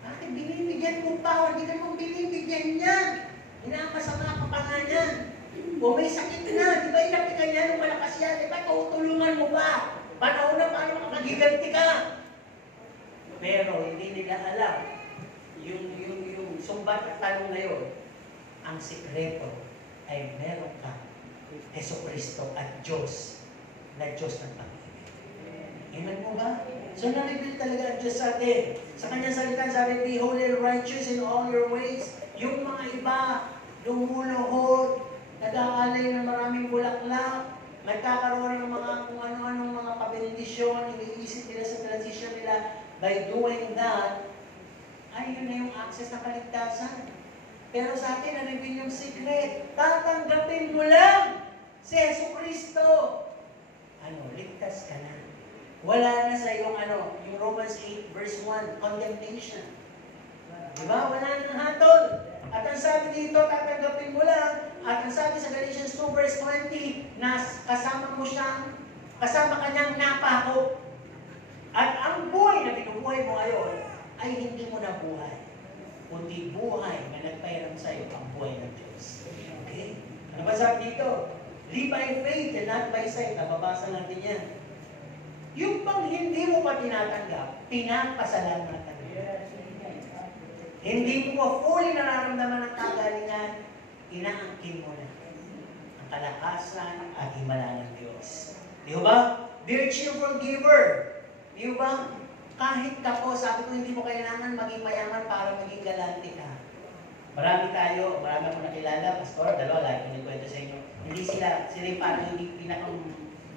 Bakit binibigyan mo pa? Hindi ka mong binibigyan yan. Inamasama ka pa nga yan. O may sakit na, di ba inapi ka niya nung malakas yan? Di ba tutulungan mo pa? Panahon na paano makagiganti ka? Pero hindi nila alam. Yung sumbat at tanong na yun, ang sikreto ay meron ka Jesucristo at Diyos na Diyos ng pag-ibig. Amen mo ba? So na-reveal talaga ang Diyos sa atin. Sa kanyang salita, sabi, be holy and righteous in all your ways. Yung mga iba, lumuluhod, nag-aalay ng maraming bulaklak, nagkakaroon ng mga kung ano-anong mga pabendisyon, iniisip nila sa transition nila, by doing that, ay yun na yung access na kaligtasan. Pero sa atin, na-reveal yung secret. Tatanggapin mo lang si Jesucristo. Ligtas ka na. Wala na sa yung yung Romans 8 verse 1, condemnation. Diba? Wala nang hatol. At ang sabi dito, tatanggapin mo lang. At ang sabi sa Galatians 2 verse 20, na kasama mo siyang, kasama kanyang napako. At ang buhay na binubuhay mo ngayon, ay hindi mo na buhay. Kundi buhay na nagpairam sa iyo ang buhay ng Diyos. Okay? Ano ba sabi dito? Live by faith and not by sight. Nababasa natin yan. Yung bang hindi mo pa tinatanggap, pinapasalamatan mo. Hindi mo pa fully nararamdaman ang kagalingan, inaangkin mo na ang kalakasan at himala ng Diyos. Di ba? Be a cheerful giver. Di ba? Kahit ka po, sabi ko, hindi mo kailangan maging mayaman para maging galante ka. Marami akong nakilala, pastor, dalawa, lagi ko nagkwento sa inyo. Hindi sila yung parang hindi pinakang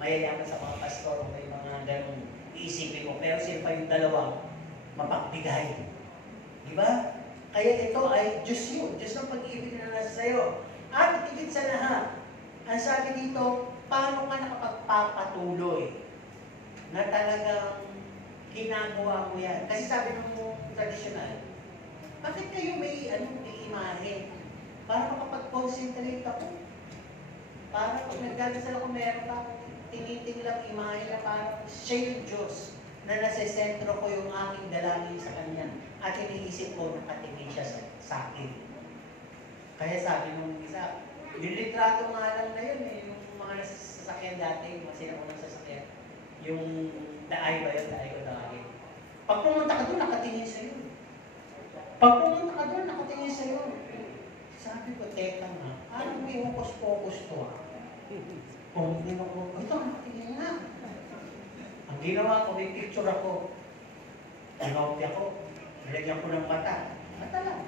mayayaman sa mga pastor o may mga ganong iisipin mo. Pero sila pa yung dalawa, mapagbigay. Di ba? Kaya ito ay Diyos yun. Diyos ng pag-ibig na nasa sa'yo. At higit sa lahat, ang sabi dito, paano ka nakapagpapatuloy na talagang ginagawa mo yan? Kasi sabi ng traditional, bakit kayo may imahe? Para makapag-concentrate ako. Para pag nagdadasal ako, meron pa tiniting lang imahe na parang siya yung Diyos na nasa sentro ko yung aking dalangin sa Kanya. At iniisip ko, nakatingin siya sa akin. Kaya sabi nung isa, yung litrato nga lang na yun, yung mga nasa sasakyan dati, yung mga sinaunang sasakyan, yung daay ba yun, daay ko dahil. Pag pumunta ka doon, nakatingin sa'yo. Pag pumunta ka doon, nakatingin sa'yo. Sabi ko, teka nga, ano may focus to ah? Kung hindi mo, ito, nakatingin nga. Ang ginawa ko, may picture ako. Inopya ko. Nilagyan ko ng mata. Mata lang.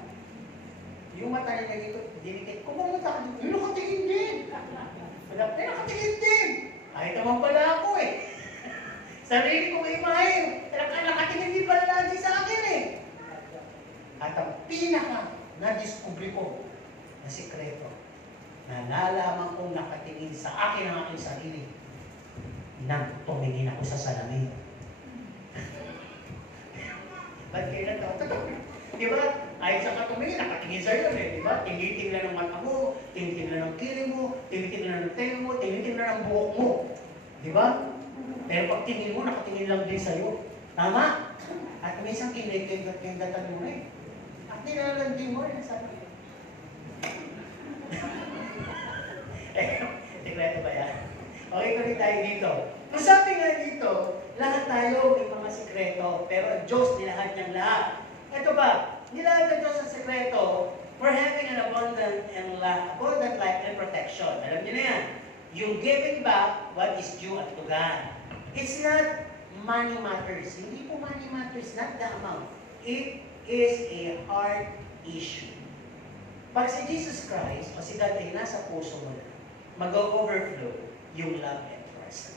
Yung mata niya dito, dinikit. Kung pumunta ka dito, nakatingin din. Nakatingin din. Kahit naman pala ako eh. Sarili ko may imahe. Nakatingin din pala lagi sa akin eh. At ang pinaka na-discover ko na sikreto, na nalaman kong nakatingin sa akin ang aking sarili, nang tumingin ako sa salamin. Ba't kayo natawa? Diba? Ay sa katumingin, nakatingin sa'yo eh. Diba? Tingin-tingnan ng mata mo, tingin-tingnan ng kiling mo, tingin-tingnan ng tenga mo, tingin-tingnan ng buhok mo. Diba? Pero pag tingin mo, nakatingin lang din sa'yo. Tama? At minsan kinagatan mo na eh. At nilalandi mo rin, sabi. Tikreto ba yan? Okay, kulit tayo dito. Ang sabi nga dito, lahat tayo may mga sikreto, pero Diyos nilahat niyang lahat. Ito ba, nilahat ng Diyos ang sikreto for having an abundant life and protection. Alam niyo na yan. Yung giving back what is due unto God. It's not money matters. Hindi po money matters, not the amount. It is a heart issue. Pag si Jesus Christ o si God ay nasa puso mo na, mag-overflow yung love and trust.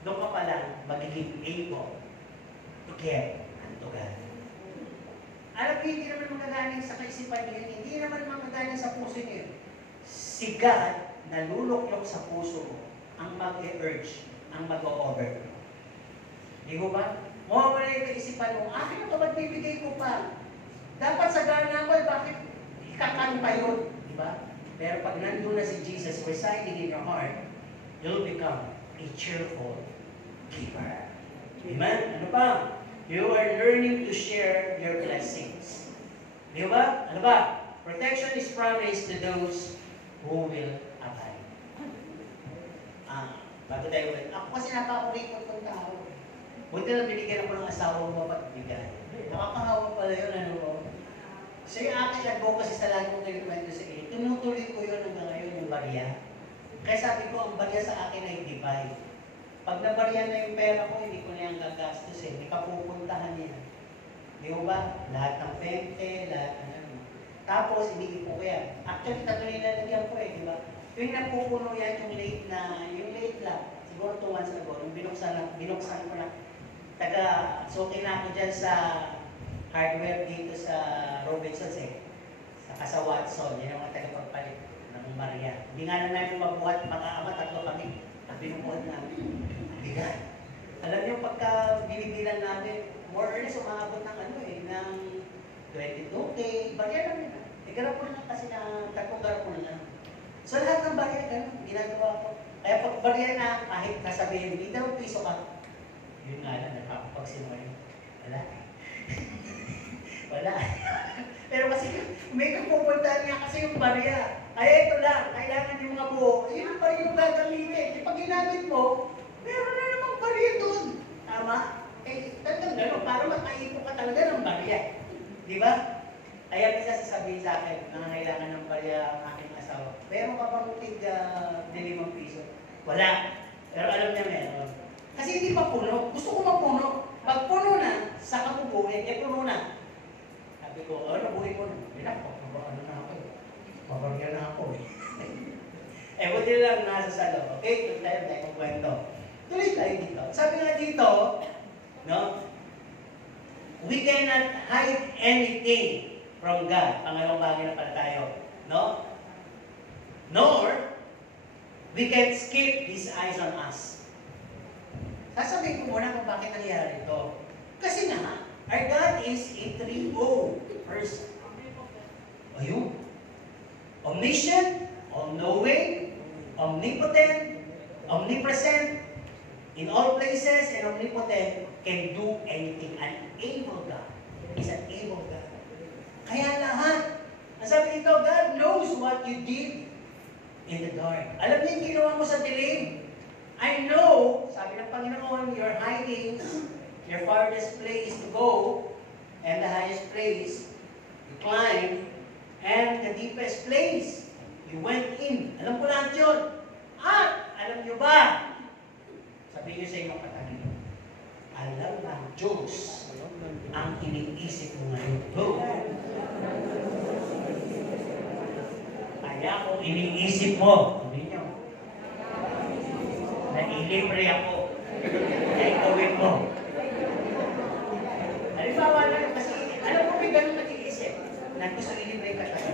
Doon ka pala magiging able to give unto God. Alam niyo, hindi naman magagaling sa kaisipan niyo, hindi naman magagaling sa puso niyo. Si God, naluluklok sa puso mo, ang mag-e-urge, ang mag-overflow. Di ko ba? Mawawala yung kaisipan mo, akin ito, ba't bibigay ko pa? Dapat sa gana ko, bakit ikakan pa yun? Di ba? Pero pag nandun na si Jesus residing in your heart, you'll become a cheerful giver. Amen? Ano pa? You are learning to share your blessings. Di ba? Ano ba? Protection is promised to those who will abide. Bago tayo ulit. Ako kasi napaka-urikot ng tao. Buti na binigyan ako ng asawa mo at bigay. Nakakahawa pala yun, ano mo? So yung aking advocacy sa lagi kong kinukwento sa inyo, tinutuloy ko yun hanggang ngayon yung barya. Kaya sabi ko, ang barya sa akin ay divide. Pag nabarya na yung pera ko, hindi ko na yung gagastos eh. Hindi ka pupuntahan niya. Di ba? Lahat ng pente, lahat ng ano. Tapos, iniipo ko yan. Actually, tatlo nilalagyan ko eh, di ba? Yung napupuno yan, yung late lang. Siguro 2 months ago, yung binuksan ko na. Suki na ako dyan sa hardware dito sa Robinsons eh. Saka sa Watson, yan ang mga tagapagpalit ng Maria. Hindi nga na namin mabuhat, mga ama, 3 kami. Binubuhat namin. Bigat. Alam niyo, pagka binibilan namin, more or less, umabot ng ng 22K. Barya namin na. Garap ko na kasi na 3 garap ko na. So lahat ng barya, ganun, ginagawa ko. Kaya pag barya na, kahit nasabihin, hindi daw piso ka. Yun nga lang, nakakapagsinungaling. Wala. Wala. Pero kasi may kapupuntahan nga kasi yung barya. Ay, ito lang, kailangan yung mga buhok. Yun ang barya yung gagamitin. E pag ginamit mo, meron na namang barya doon. Tama? Eh, talagang gano'n, para makaipo ka talaga ng barya. Di ba? Kaya bisa sasabihin sa akin, nangangailangan ng barya ang aking asawa. Pero kapag utig 5 piso, wala. Pero alam niya meron. Kasi hindi pa puno. Gusto ko mapuno. Pag puno na, sa kapubuhin, puno na. Sabi ko, ano buhay mo? Ano na ako eh. Pabarya na ako eh. Eh, buti lang nasa salo. Okay, tuloy tayo kung kwento. Tuloy tayo dito. Sabi nga dito, no? We cannot hide anything from God. Pangalawang bagay na pala tayo. No? Nor, we can skip His eyes on us. Sasabihin ko muna kung bakit nangyari ito. Kasi nga, our God is a 3-0 person. Ayun. Omniscient, all-knowing, omnipotent, omnipresent, in all places, and omnipotent, can do anything. An able God. Is an able God. Kaya lahat. Ang sabi dito, God knows what you did in the dark. Alam niyo yung ginawa mo sa dilim. I know, sabi ng Panginoon, your hiding, your farthest place to go, and the highest place you climb, and the deepest place you went in. Alam ko lahat yun. At, alam niyo ba, sabihin niyo sa inyong katabi, alam ng Diyos ang iniisip mo ngayon. Kaya kung iniisip mo, sabihin niyo, na ilibre ako, kaya gawin mo. Halimbawa lang, kasi alam ko may ganun nag-iisip, na gusto ilibre ka tayo.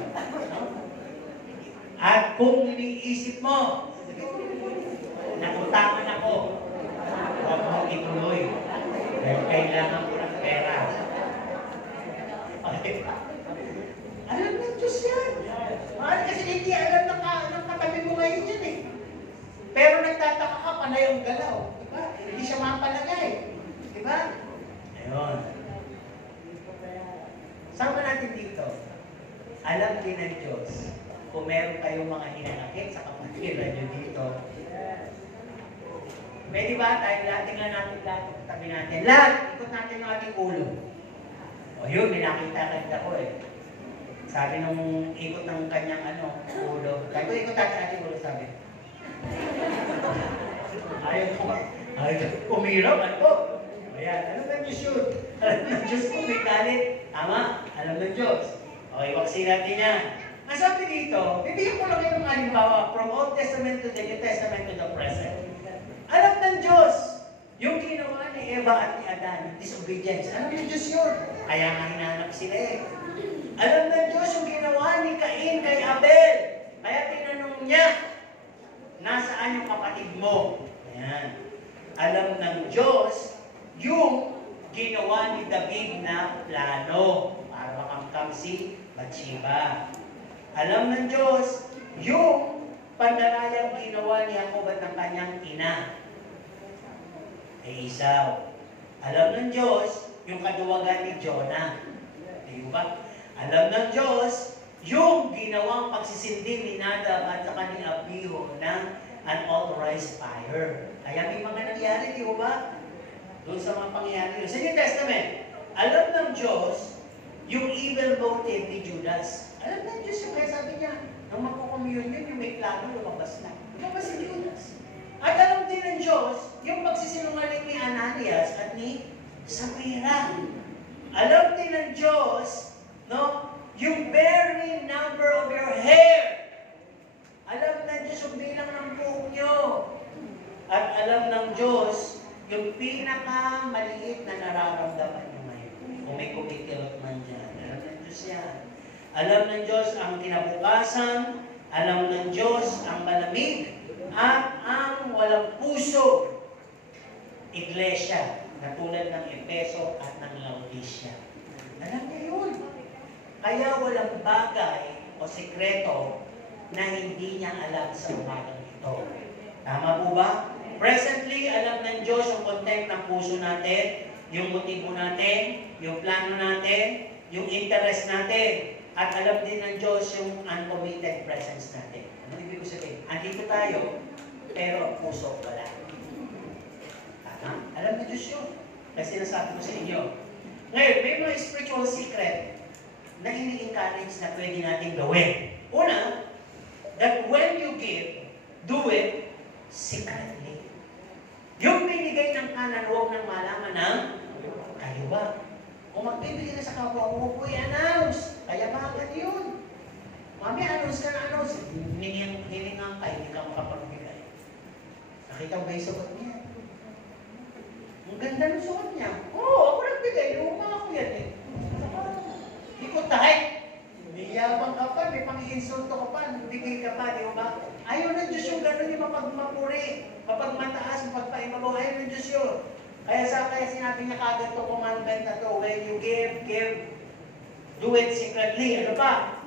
No? At kung iniisip mo, nakutangan ako, huwag mo ituloy. Dahil kailangan ko ng pera. Okay. Alam ng Diyos yan. Mahal kasi hindi alam ng katabi mo ngayon yan eh. Pero nagtataka ka, panay ang galaw. Diba? Hindi siya mapalagay. Diba? Ayun. Sama natin dito. Alam din ng Diyos kung meron kayong mga hinanakit sa kapatiran nyo dito. Pwede ba tayo lahat, tingnan natin lahat, tabi natin. Lahat, ikot natin ang ating ulo. O yun, may nakita kanya ko eh. Sabi nung ikot ng kanyang ulo. Sabi ko, ikot natin ating ulo, sabi. Ayaw ko, umirap, Ayan, alam ng Diyos yun. Alam ng Diyos kung may galit. Tama, alam ng Diyos. Okay, waksin natin yan. Ang sabi dito, bibigyan ko lang kayo ng halimbawa from Old Testament to the New Testament to the present. Alam ng Diyos, yung ginawa ni Eva at ni Adan, disobedience. Alam ng Diyos yun. Kaya nga hinahanap sila eh. Alam ng Diyos yung ginawa ni Cain kay Abel. Kaya tinanong niya, nasaan yung kapatid mo? Ayan. Alam ng Diyos yung ginawa ni David na plano para makamkam si Bathsheba. Alam ng Diyos yung pandarayang ginawa ni Jacob at ng kanyang ina kay Esau. Alam ng Diyos yung kaduwagan ni Jonah. Diba? Alam ng Diyos yung ginawang pagsisindi ni Nadab at saka ni Abihu ng unauthorized fire. Kaya may mga nangyari, di ba? Doon sa mga pangyayari. Sa New Testament, alam ng Diyos yung evil motive ni Judas. Alam ng Diyos yung kaya sabi niya, nang magkukommunion yung may plano, lumabas na. Lumabas si Judas. At alam din ng Diyos yung pagsisinungaling ni Ananias at ni Sapphira. Alam din ng Diyos, no, yung very number of your hair. Alam ng Diyos yung bilang ng buhok nyo. At alam ng Diyos yung pinakamaliit na nararamdaman nyo ngayon. Kung may kumikilot man dyan. Alam ng Diyos yan. Alam ng Diyos ang kinabukasan. Alam ng Diyos ang malamig at ang walang puso. Iglesia na tulad ng Efeso at ng Laodicea. Alam niyo yun. Kaya walang bagay o sikreto na hindi niya alam sa umagang ito. Tama po ba? Presently, alam ng Diyos yung content ng puso natin, yung motibo natin, yung plano natin, yung interest natin. At alam din ng Diyos yung uncommitted presence natin. Ano ibig ko sabihin? Andito tayo, pero ang puso wala. Tama? Alam ng Diyos yun. Kasi nasabi ko sa inyo. Ngayon, may mga spiritual secret na ini-encourage na pwede natin gawin. Una, that when you give, do it secretly. Yung binigay ng kanan, huwag nang malaman ng kaliwa. Kung magbibigay ka sa kapwa mo, huwag mo i-announce. Kayabangan yun. Mami, announce ka na announce. Hiningang ka, hindi ka makapagbigay. Nakita mo ba yung suot niya? Ang ganda ng suot niya. Oo, ako nagbigay. Luma ako yan eh. Hindi ko tayo. May yabang ka pa, may pang-insulto ka pa, bigay ka pa, di ba? Ayaw ng Diyos yung gano'n yung mapagmapuri, mapagmataas, mapagpaimabaw, ayaw ng Diyos yun. Kaya sinabi niya kagad to commandment na to, when you give, do it secretly. Ano pa?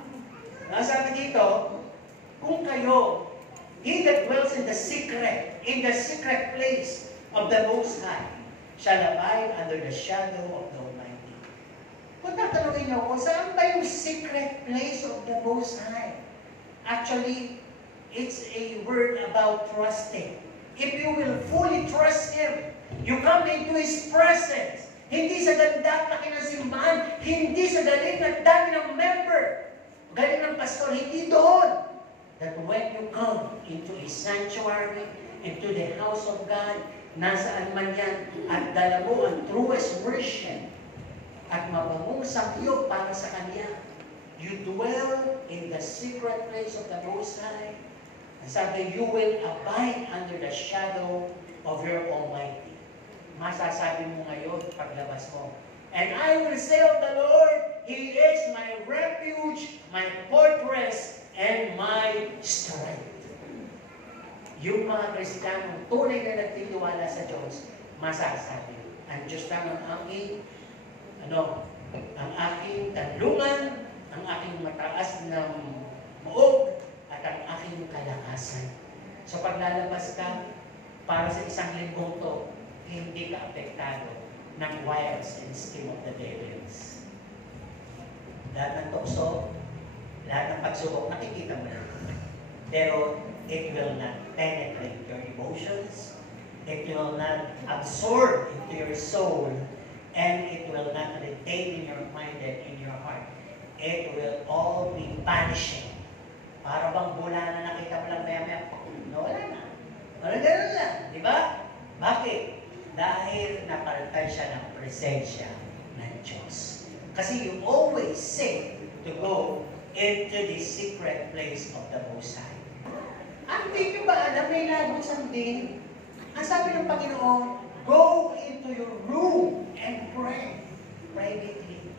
Sabi dito, kung kayo, he that dwells in the secret place of the Most High, shall abide under the shadow of the Almighty. Kung tatanungin niyo kung saan ba yung secret place of the Most High? Actually, it's a word about trusting. If you will fully trust Him, you come into His presence. Hindi sa ganda at laki ng simbahan, hindi sa galing at dami ng member, galing ng pastor, hindi doon. That when you come into a sanctuary, into the house of God, nasaan man yan, at dala mo ang truest worship, at mabangong samyo para sa Kanya, you dwell in the secret place of the Most High, and sabi, you will abide under the shadow of your Almighty. Masasabi mo ngayon, paglabas mo, and I will say of the Lord, He is my refuge, my fortress, and my strength. Yung mga Kristiyanong tunay na nagtitiwala sa Diyos, masasabi, ang Diyos lang ang aking tanlungan, ang aking mataas na muog, at ang aking kalakasan. So pag lalabas ka, para sa isang linggong to, hindi ka apektado ng wiles and scheme of the devils. Lahat ng tukso, lahat ng pagsubok, nakikita mo na. Pero it will not penetrate your emotions, it will not absorb into your soul, and it will not retain in your mind and in your heart. It will all be vanishing. Para bang bula na nakita mo lang maya-maya, wala na. Wala ganun lang, di ba? Bakit? Dahil napalitan siya ng presensya ng Diyos. Kasi you always seek to go into the secret place of the Most High. Hindi nyo ba alam, may lagusan din? Ang sabi ng Panginoon, go into your room and pray privately.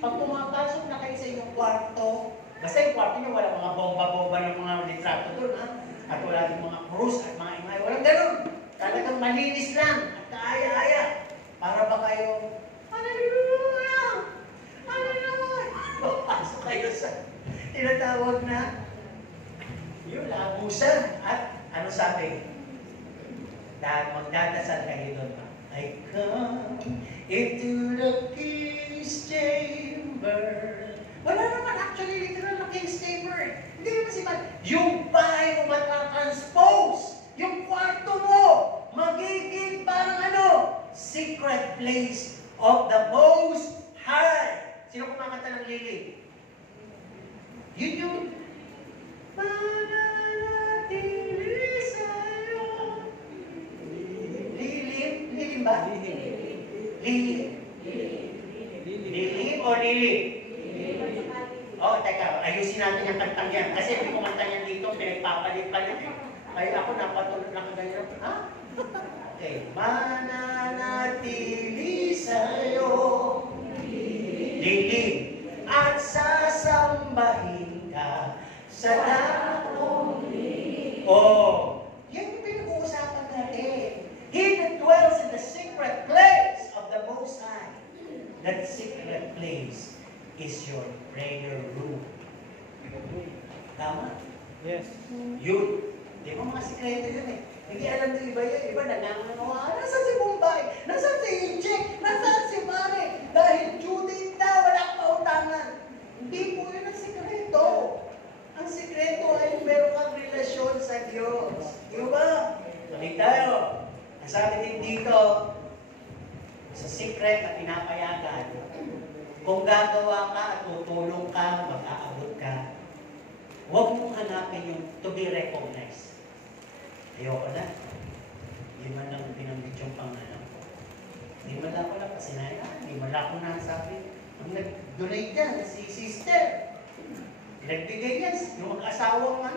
Pag pumapasok na kayo sa inyong kwarto, basta yung kwarto nyo, wala mga bomba-bomba ng mga litrato doon, ha? At wala din mga krus at mga ingay. Walang ganun. Talagang malinis lang at kaaya-aya. Para ba kayo, hallelujah! Hallelujah! Papasok kayo sa tinatawag na yung lagusan. At ano sabi? Dahil magdadasal kayo doon pa. I come into the King's chamber. Wala naman actually literal na King's chamber. Hindi naman si man. Yung bahay mo matatranspose. Yung kwarto mo magiging parang secret place of the Most High. Sino kumakanta ng Lili? Yun yung mananatili sa'yo. Lilim ba? Lilim o lilim? Oh, teka, ayusin natin yung kantang yan. Kasi hindi kumanta yan dito, pinagpapalit-palit. Ay, ako napatulog na kaganyan. Ha? Okay. Mananatili sa'yo, lilim, at sasambahin ka sa dakong lilim. Oh, yan yung pinag-uusapan natin. He that dwells in the secret place of the Most High. That secret place is your prayer room. Tama? Yes. Yun. Di ba mga sikreto yun eh. Hindi alam ng iba yun. Iba nangangawa. Nasaan si Bombay? Nasaan si Inchik? Nasaan si Mare? Dahil Judith na, wala kang pautangan. Hindi po yun ang sikreto. Ang sikreto ay meron kang relasyon sa Diyos. Di ba? Tuloy tayo. Ang sabi din dito, sa secret na pinapayagan, kung gagawa ka at tutulong ka, mag-aabot ka, huwag mong hanapin yung to be recognized. Ayoko na. Hindi man lang binanggit yung pangalan ko. Hindi man lang ako napasinayan. Hindi man lang ako nasabi. Ang nag-donate yan, si sister. Nagbigay yan, yung mag-asawang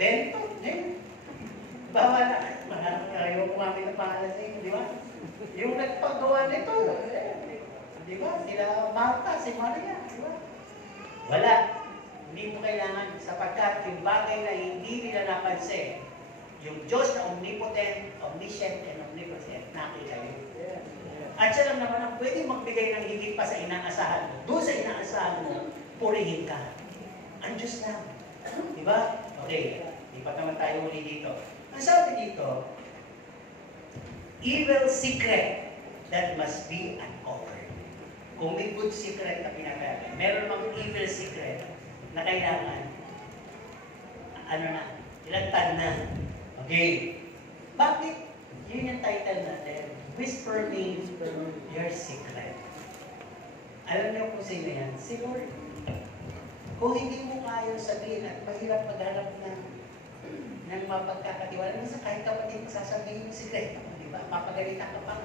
bento. Bawal na. Ayaw ko kami ng pangalan sa inyo, di ba? Yung nagpagawa nito, di ba? Sila Marta, si Maria, di ba? Wala. Hindi mo kailangan sapagkat yung bagay na hindi nila napansin, yung Diyos na omnipotent, omniscient, and omnipotent, nakita yun. At siya lang naman ang pwede magbigay ng higit pa sa inaasahan mo. Doon sa inaasahan mo, purihin ka. Ang Diyos lang. Di ba? Okay. Lipat naman tayo uli dito. Ang sabi dito, evil secret that must be uncovered. Kung may good secret na pinagkaya, meron mang evil secret na kailangan, ilagtad na. Okay. Bakit? Yun yung title natin. Whisper me your secret. Alam niyo kung sino yan? Si Lord. Kung hindi mo kayang sabihin at mahirap maghanap ng mapagkakatiwala, minsan kahit kapatid mo sasabihin mo secret, di ba? Papagalitan ka pa.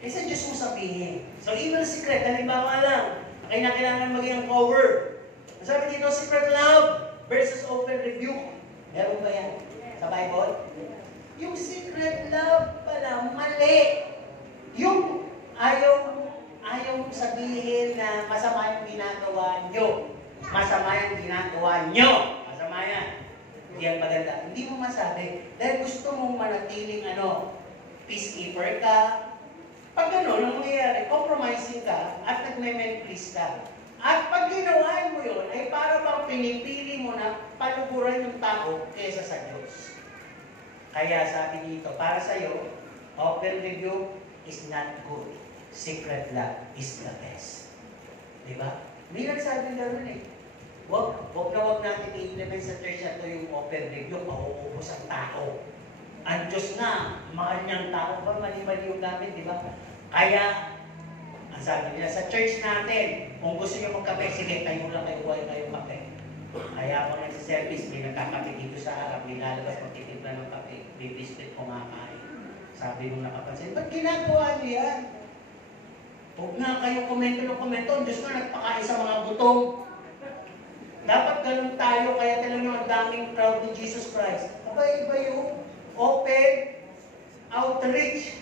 Eh sa Diyos mo sabihin. So evil secret, halimbawa lang, kailangan maging cover. Sabi dito, secret love versus open rebuke. Meron ba yan sa Bible? Yung secret love pala, mali. Yung ayaw sabihin na masama yung ginagawa nyo. Masama yung ginagawa nyo. Masama yan. Hindi yan maganda. Hindi mo masabi. Dahil gusto mong manatiling peacekeeper ka. Pag gano'n, ang mangyayari, compromising ka at nagme-men please ka. At pag ginawa mo yun, ay para bang pinipili mo na paluguran yung tao kaysa sa Diyos. Kaya sabi dito, para sa'yo, open review is not good. Secret love is the best. Diba? May nagsabi gano'n eh. Huwag natin i-implement sa church na ito yung open review, mauubos ang tao. Ang Diyos nga, mahal niyang tao ba? Mali-mali yung gamit, di ba? Kaya, ang sabi nila, sa church natin, kung gusto niyo magkape, sige, tayo lang kayo, huwag kayong kape. Kaya ako nagsiservice, may nagkakape dito sa harap, nilalabas, magtitimpla ng kape, may biscuit, kumakain. Sabi nung nakapansin, ba't ginagawa niyo yan? Huwag nga kayo komento ng komento, ang Diyos nga nagpakain sa mga gutom. Dapat ganun tayo, kaya talagang ang daming crowd ni Jesus Christ. Iba yung open outreach.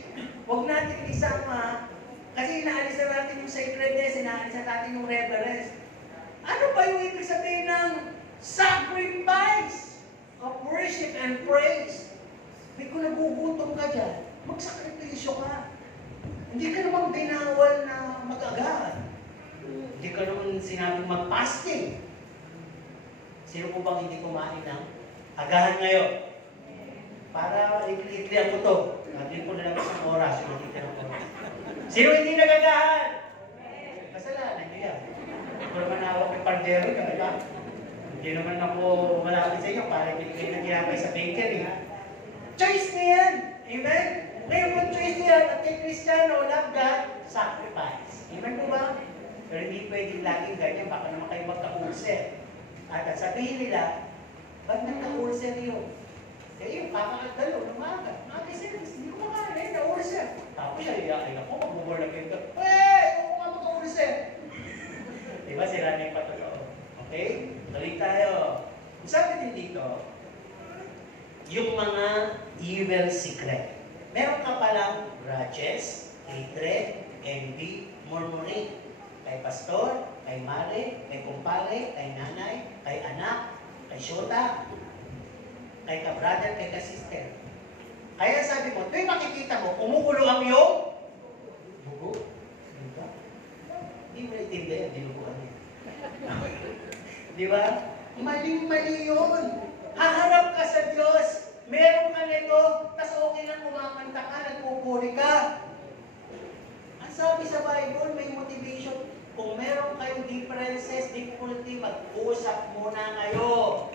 Huwag natin isama, kasi inaalis na natin yung sacredness, inaalis na natin yung reverence. Ano ba yung ibig sabihin ng sacrifice of worship and praise? May kung nagugutom ka dyan, magsakripisyo ka. Hindi ka naman binawal na mag-agahan. Hindi ka naman sinabing mag-fasting. Sino po bang hindi kumain ng agahan ngayon? Para ikli-iklihan ko to. Natin po na lang isang oras. Sino hindi nagagahan? Kasalanan nyo yan. Hindi ko naman hawak yung pandero. Hindi naman ako malapit sa inyo para hindi na ginapay sa bakery. Choice na yan. Amen? Ngayon kung choice na yan at kay Kristiyano, love God, sacrifice. Amen po ba? Pero hindi pwedeng laging ganyan. Baka naman kayo magka-ulcer. At sabihin nila, ba't nagka-ulcer yun? Eh yung kakakagdalo, umaga. Service, hindi ko makain, na-ulcer. Tapos siya, iyakin ako, mag-mumor na kayo. Huwag nga maka-ulcer. Diba, sila na yung patotoo. Okay? Tuloy tayo. Sabi din dito, yung mga evil secret. Meron ka palang grudges, hatred, envy, murmuring. Kay pastor, kay mare, kay kumpare, kay nanay, kay anak, kay syota, kay ka-brother, kay ka-sister. Kaya sabi mo, tuwing makikita mo, umuulo ang iyong dugo. Diba? Hindi mo naitindihan, dinuguan niya. Diba? Maling-mali yun. Haharap ka sa Diyos. Meron ka nito, tas okay lang kumamanta ka, nagpupuri ka. Ang sabi sa Bible, may motivation. Kung meron kayong differences, difficulty, mag-usap muna kayo.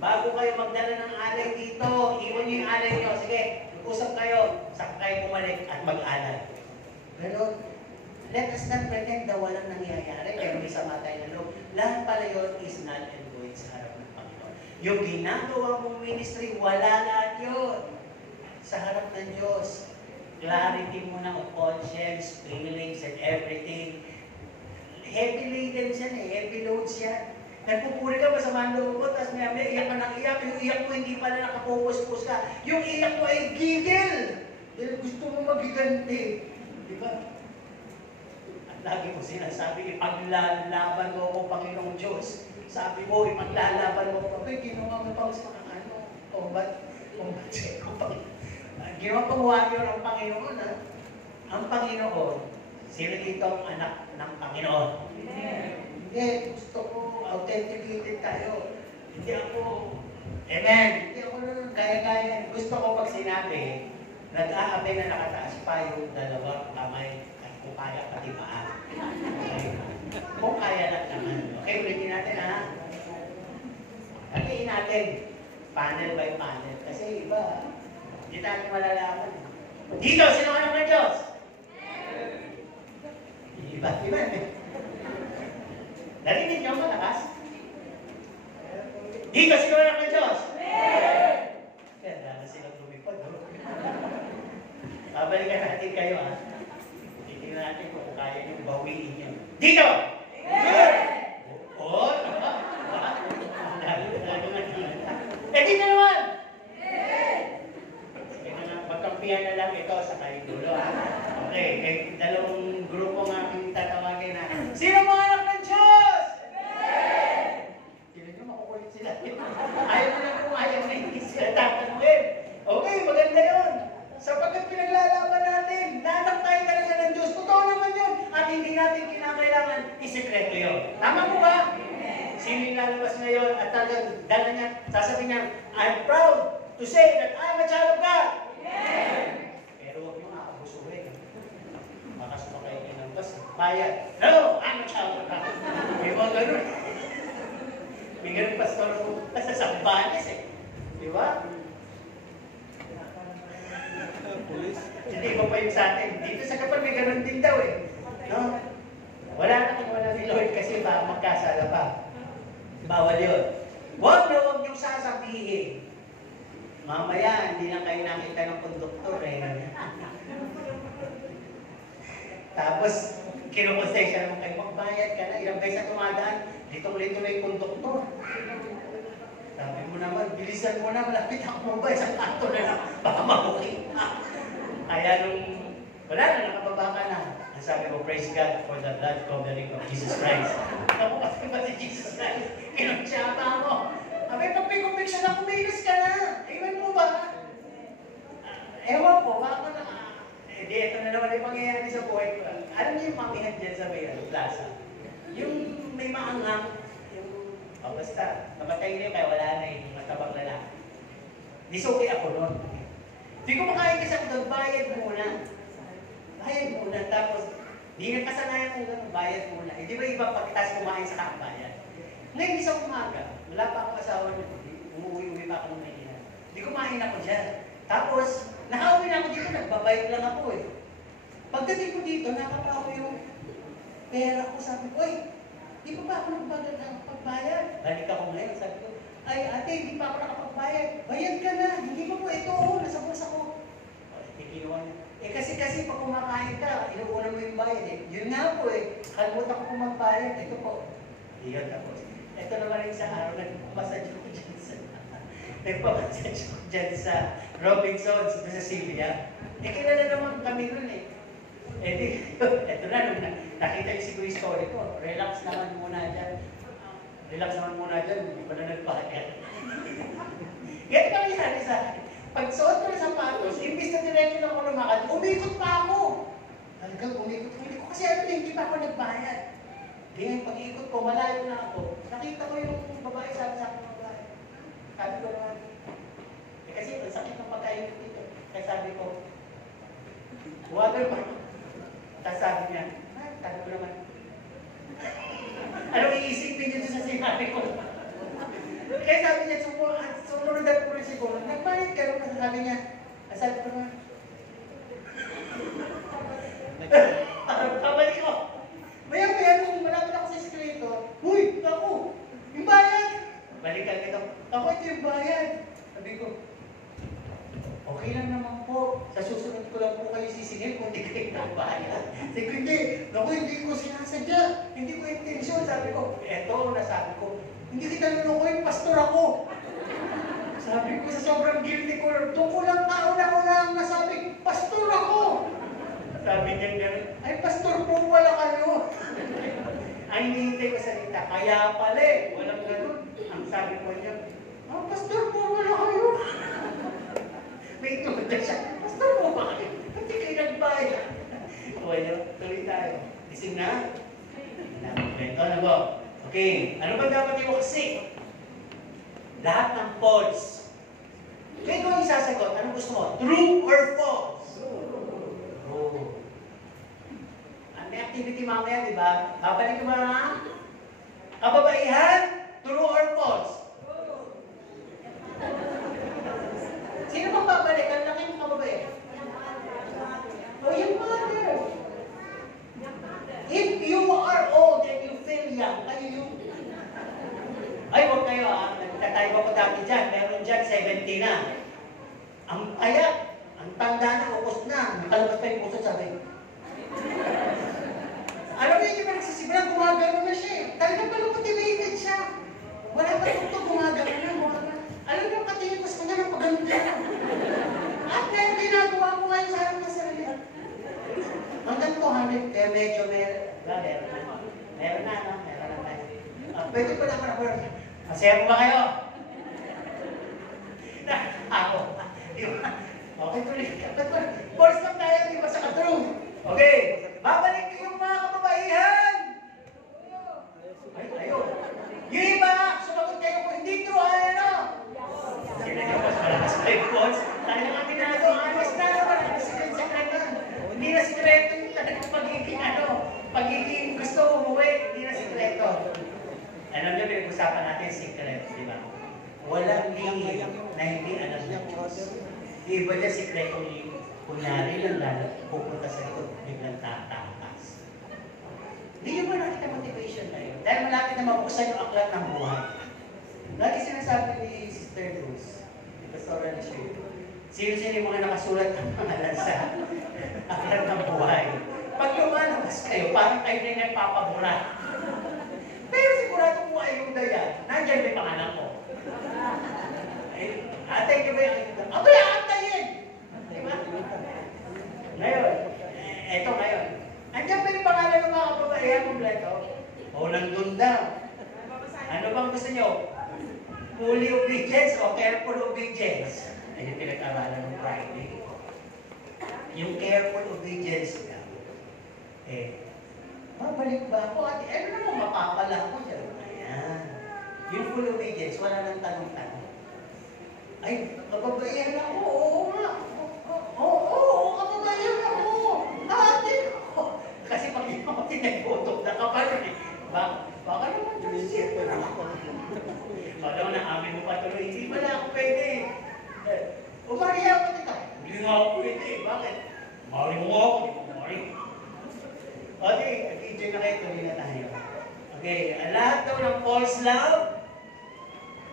Bago kayo magdala ng alay dito, iwan niyo yung alay niyo. Sige, mag-usap kayo, saka kayo bumalik at mag-alay. Pero, let us not pretend na walang nangyayari, pero may sama tayo na loob. Lahat pala yun is null and void sa harap ng Panginoon. Yung ginagawa mong ministry, wala lahat yun sa harap ng Diyos. clarity mo na of conscience, feelings, and everything. Heavy laden yan eh, heavy loads yan. Nagpupuri ka, masama ang loob mo, tapos may iyak ka ng iyak, yung iyak mo hindi pala nakapupus-pus ka. Yung iyak mo ay gigil! Dahil gusto mo magiganti. Di ba? At lagi ko sinasabi, ipaglalaban mo ako, Panginoong Diyos. Sabi mo, ipaglalaban mo ako. Abay, ginawa mo pang sa combat check ko pang. Ginawa pang warrior ang Panginoon, ha? Ang Panginoon, sino dito ang anak ng Panginoon? Hindi, gusto ko, authenticated tayo. Hindi ako, amen, hindi ako kaya-kaya. Gusto ko pag sinabi, nag-aabi na nakataas pa yung dalawang kamay at kung kaya pati paa. Okay? Kung kaya lang naman. Okay, ulitin natin ha. Hatiin natin, panel by panel. Kasi iba, hindi natin malalaman. Dito, sino anak ng Diyos? Iba eh. Narinig niyo malakas? Dito, sino anak ng Diyos? Kaya na silang lumipad. Babalikan natin kayo ha. Titignan natin kung kaya nyo bawiin nyo. Dito! Oo, diba? Dito naman! Sige na nga, magkampihan na lang ito sa kayo dulo ha. Okay, dalawang grupo nga aking tatawagin na. Sino mga anak ng Diyos? Sino nyo makukulit sila? Ayaw mo na kung ayaw na hindi sila tatanungin. Okay, maganda yun. Sapagkat pinaglalaban natin, nanak tayo talaga ng Diyos. Totoo naman yun. At hindi natin kinakailangan isikreto yun. Tama mo ba? Sino yung lalabas ngayon at talagang dala niya, sasabihin niya, I'm proud to say that I'm a child of God. Pero huwag nyo aabusuhin. Baka sumakay kayo ng bus. Bayad. No, I'm a child of God. May mga ganun. May ganun pastor ko. Basta sa banis eh. Di ba? Hindi ko pa yung sa atin. Dito sa kapal may ganun din daw eh. No? Wala na kung wala ni Lord kasi baka magkasala pa. Bawal yun. Huwag na huwag niyong sasabihin. Mamaya, hindi lang kayo nakita ng konduktor eh. Tapos, kinukonsensya naman kayo, magbayad ka na. Ilang beses na tumadaan, litong-lito na yung konduktor. Sabi mo naman, bilisan mo na, malapit ako mo ba? Isang kanto na lang, baka mabuking ka. Kaya nung, wala na, nakababa ka na. Ang sabi ko, praise God for the blood covering of Jesus Christ. Ako kasi ba si Jesus Christ? Kinagsyapa mo. Abay, pag may conviction na, kumilos ka na. Ewan mo ba? Ewan po, baka na, di, ito na naman yung pangyayari sa buhay ko. Alam niyo yung mamihan dyan sa may plaza? Yung may maangang, yung, basta, namatay niyo kaya wala na yung matabang lalaki. Disuki ako nun. Di ko makain kasi ako doon, bayad muna. Bayad muna, tapos, di na kasanayan kung gano'n, bayad muna. Eh, di ba iba pagkitas kumain sa kakabayan? Ngayon, isang umaga, wala pa akong asawa nito, umuwi-uwi pa ako ng Manila. Di kumain ako dyan. Tapos, nakauwi na ako dito, nagbabayad lang ako eh. Pagdating ko dito, nakapa ako yung pera ko, sabi ko, di pa ako nagpagbayad? Balik ako ngayon, sabi ko, ay ate, hindi pa ako nakapagbayad. Bayad ka na, hindi pa po, ito nasa bulsa ko. Kinuha niya. Kasi pag kumakain ka, inuuna mo yung bayad eh. Yun nga po eh, kalimutan ko kung magbayad. Ito po. Iyon tapos. Ito naman yung isang araw, nagpapasage ko dyan sa nagpapasage ko dyan sa Robinsons, sa Silvia. Kilala naman kami nun eh. Ito na, nung nakita yung siguro yung story ko, relax naman muna dyan. Relax naman muna dyan, hindi pa na nagbayad. Ganito kami sabi sa akin. Pag suot ko na sapatos, imbis na diretso lang ako lumakad, umikot pa ako. Talagang umikot ko. Hindi ko kasi alam na hindi pa ako nagbayad. Kaya pag-ikot ko, malayo na ako. Nakita ko yung babae sabi sa akin ng babae. Sabi ko naman, kasi ang sakit ng pagkain dito. Kaya sabi ko, water pa. Tapos sabi niya, sabi ko naman, anong iisipin niyo sa sinabi ko? Kaya sabi niya, sumurudan ko rin siguro, nagbayad ka naman, sabi niya, sabi ko naman, pabalik ko. Maya-maya, nung malapit ako sa escalator, huy, ako, yung bayad. Balikan kita, ako ito yung bayad. Sabi ko, okay lang naman po, sa susunod ko lang po kayo niyo kung hindi kayo nagbayad. Sabi ko, hindi ko sinasadya. Hindi ko intensyon. Sabi ko, eto, nasabi ko, hindi kita nunukoy, pastor ako. Sabi ko sa sobrang guilty ko, doon ko lang kauna-una ang nasabi, pastor ako. Sabi niya gano'n, ay pastor po wala kayo. Ang hinihintay ko salita, kaya pala walang gano'n. Ang sabi ko niya, pastor po wala kayo. May tulad siya, pastor po ba kayo? Hindi kayo nagbayad. Well, tuloy tayo. Gising na? Ito na ba? Okay, ano ba dapat iwaksi? Lahat ng false. Kaya kung isasagot, anong gusto mo? True or false? True. May activity mamaya, di ba? Babalik mo na. Kababaihan, true or false? Sino bang babalik? Ang laki ng kababaihan? Oh, yung mother. If you are old and you feel young, kayo yung... Ay, huwag kayo nagtatay ko dati dyan. Meron dyan, 70 na. Ang ayak, ang tanda na, ukos na. Nakalabas pa yung puso, sabi. Alam niyo, yung nagsisibra, gumagano na siya eh. Talagang pala motivated siya. Wala pa ito, gumagano na. Alam niyo, katingin ko sa kanya ng pagano na. At dahil ginagawa ko ngayon sa harap na sarili. Hanggang 200, kaya medyo meron na, no? Meron na tayo. Pwede pa naman ako. Masaya mo ba kayo? Ako. Di ba? Okay, tuloy. Force lang tayo, di ba, sa katrong? Okay. Babalik yung mga kababaihan. Ayaw. Yung iba, sumagot kayo kung hindi true, ano? Sila yung mas malakas na yung force. Tayo nga pinado, honest na naman. Hindi na sikreto yung talagang pagiging gusto umuwi. Hindi na sikreto. Alam niyo, pinag-usapan natin sikreto, di ba? Walang lingid na hindi alam ng Diyos. Iba niya sikreto yung kunyari lang pupunta sa likod, biglang tatakas. Hindi nyo ba nakita motivation na yun? Dahil malapit na mabuksan yung aklat ng buhay. Lagi sinasabi ni Sister Luz, ni Pastora ni Shui, sino-sino yung mga nakasulat ng pangalan sa aklat ng buhay. Pag lumalabas kayo, parang kayo na yung nagpapabura. Pero sigurado kung ayuda yan, nandiyan may pangalan ko. Atay niyo ba yung ayuda? Abay, atayin! Diba? Ngayon, eto ngayon. Andiyan pa yung pangalan ng mga kababaihan kompleto? O nandun daw. Ano bang gusto nyo? Fully obedience o careful obedience? Ayun yung pinag-aralan ng Friday. Yung careful obedience daw. Mabalik ba ako? Ano naman mapapala ko dyan? Ayan. Yung full obedience, wala nang tanong-tanong. Ay, kababaihan ako. Oo nga. Oo, kababaihan ako. Atin ako. Kasi pag hindi ako tinagputok na kapal, baka naman tulisip ko na ako. Baka na amin mo pa tuloy, hindi pala ako pwede. Umariya ako dito. Hindi nga ako pwede. Bakit? Mari mo ako. Mari. Okay, nag-enjoy na kayo, tuloy na tayo. Okay, lahat daw ng false love,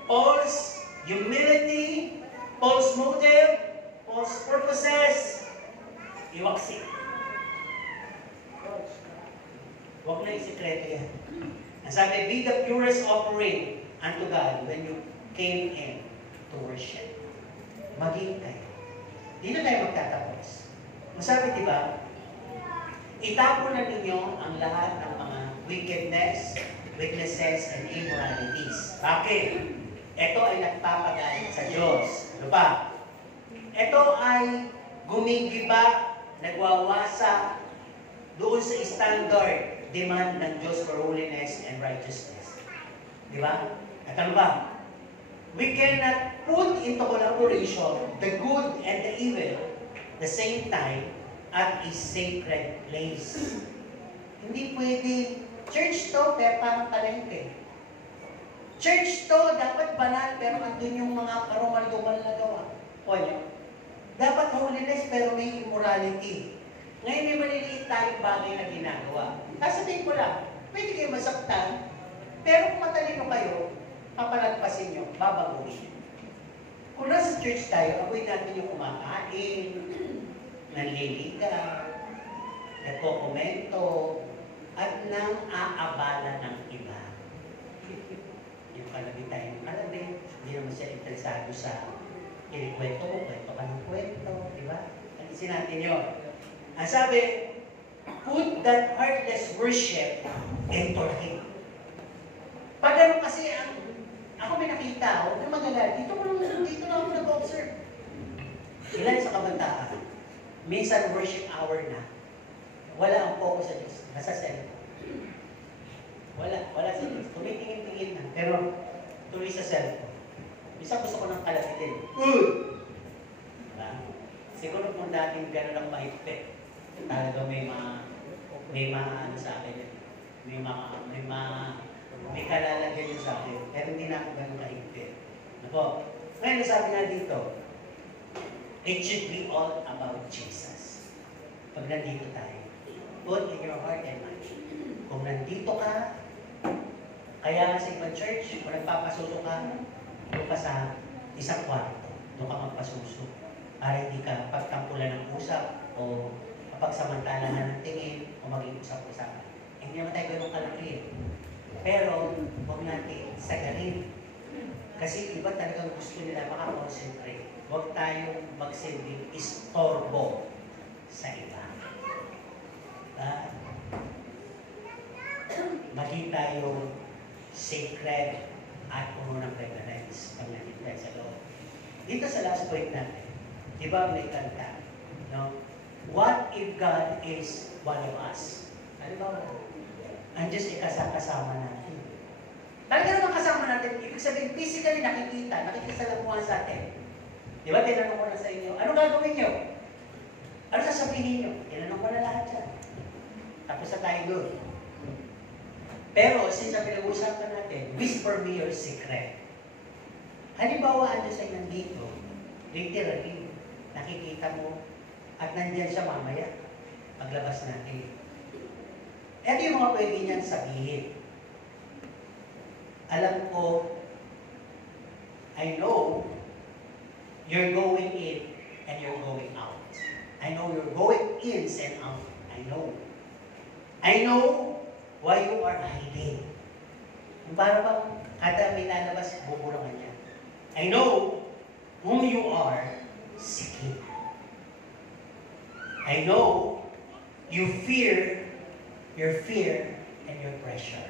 false humility, false motive, false purposes, iwaksi. Huwag na isikreto yan. Ang sabi, be the purest offering unto God when you came in to worship. Maging kayo. Dito tayo magtatapos. Masabi, di ba, itapon na ninyo ang lahat ng mga weaknesses, and immoralities. Bakit? Ito ay nagpapagalit sa Diyos. Ano ba? Ito ay gumigiba, nagwawasa doon sa standard demand ng Diyos for holiness and righteousness. Di ba? At ano ba? We cannot put into collaboration the good and the evil the same time at a sacred place. Hindi pwede. Church to, pero parang palengke. Church to, dapat banal, pero andun yung mga karumal-dumal na gawa. O niyo? Dapat holiness, pero may immorality. Ngayon may maliliit tayong bagay na ginagawa. Sasabihin ko lang, pwede kayo masaktan, pero kung matalino kayo, papalagpasin nyo, babaguhin. Kung nasa church tayo, avoid natin yung kumakain, nanliligaw, nagkokomento, at nang aabala ng iba. Yung kalabi tayo ng kalabi, hindi naman siya interesado sa kwento mo, kwento ka ng kwento, di ba? Alisin natin yun. Ang sabi, put that heartless worship into him. Pag ano kasi, ako may nakita, huwag na magagal, dito lang ako nag-observe. Ilan sa kabantaan, minsan worship hour na, wala ang focus sa Diyos, nasa cellphone. Wala sa Diyos, tumitingin-tingin na, pero tuloy sa cellphone. Minsan gusto ko ng kalabitin. Diba? Siguro kung dating gano'n ang mahigpit, talaga may ano sa akin yun. May kalalagyan yun sa akin. Pero hindi na ako gano'n kahigpit. Ako, ngayon sabi nga dito, it should be all about Jesus. Pag nandito tayo, put in your heart and mind. Kung nandito ka, kaya nga sa ibang church, kung nagpapasuso ka, doon ka sa isang kwarto, doon ka magpasuso. Para hindi ka pagtampulan ng usap o kapagsamantalahan ng tingin o maging usap-usapan. Hindi naman tayo ganun kalaki. Pero, huwag natin sagalin. Kasi iba talagang gusto nila makakonsentrate. Huwag tayong magsilbing istorbo sa iba. Maging tayong sacred at puno ng reverence pag nandito tayo sa loob. Dito sa last point natin, di ba may kanta? No? What if God is one of us? Ano ba? Ang Diyos ay kasama natin. Talaga naman kasama natin, ibig sabihin, physically nakikisalamuhan sa atin. Di ba, tinanong ko na sa inyo, ano gagawin nyo? Ano sasabihin nyo? Tinanong ko na lahat yan. Tapos na tayo doon. Pero, since ang pinag-uusapan natin, whisper me your secret. Halimbawa, ano sa'yo nandito, literally, nakikita mo, at nandiyan siya mamaya, paglabas natin. Ito yung mga pwede niyan sabihin. Alam ko, I know, you're going in and you're going out. I know you're going in and out. I know. I know why you are hiding. Para bang kada may lalabas, bubulangan niya. I know whom you are seeking. I know you fear your fear and your pressure.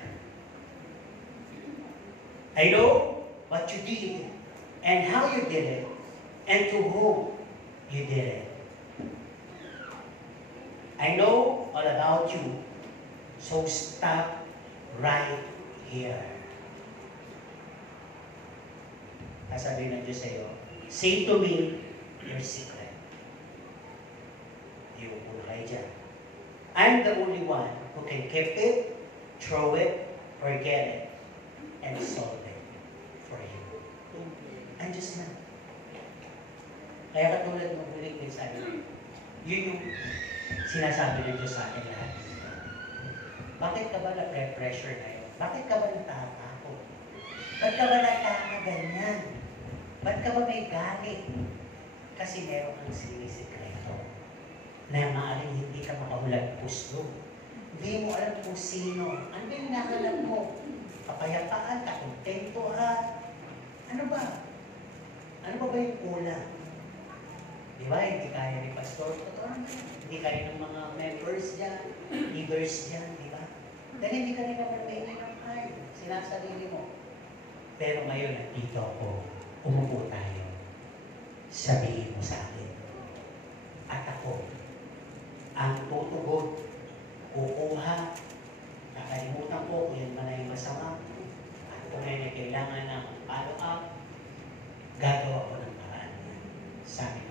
I know what you did and how you did it and to whom you did it. I know all about you, so stop right here. Sasabihin ng Diyos sa'yo, say to me your secret. Di mo muna kayo dyan. I'm the only one who can keep it, throw it, forget it, and solve it for you. Ang Diyos na. Kaya katulad ng huling mensahe, yun yung sinasabi ng Diyos sa akin lahat. Bakit ka ba na-pressure na yun? Bakit ka ba natatakot? Ba't ka ba ganyan? Ba't ka ba may galit? Kasi meron kang sinisikreto na maaaring hindi ka makahulag puso. Hindi mo alam kung sino. Ano yung nakalam mo? Kapayapaan, kakontentuhan. Ano ba? Ano ba yung kulang? Di ba? Hindi kaya ni Pastor. Hindi kaya ng mga members dyan, leaders dyan, di ba? Dahil hindi ka rin naman may inakay. Sinasarili mo. Pero ngayon, nandito ako. Umupo tayo. Sabihin mo sa akin. At ako, ang tutugon, kukuha, kakalimutan ko kung yan man ay masama, at kung yan ay kailangan ng follow-up, gagawa ko ng paraan. Sabi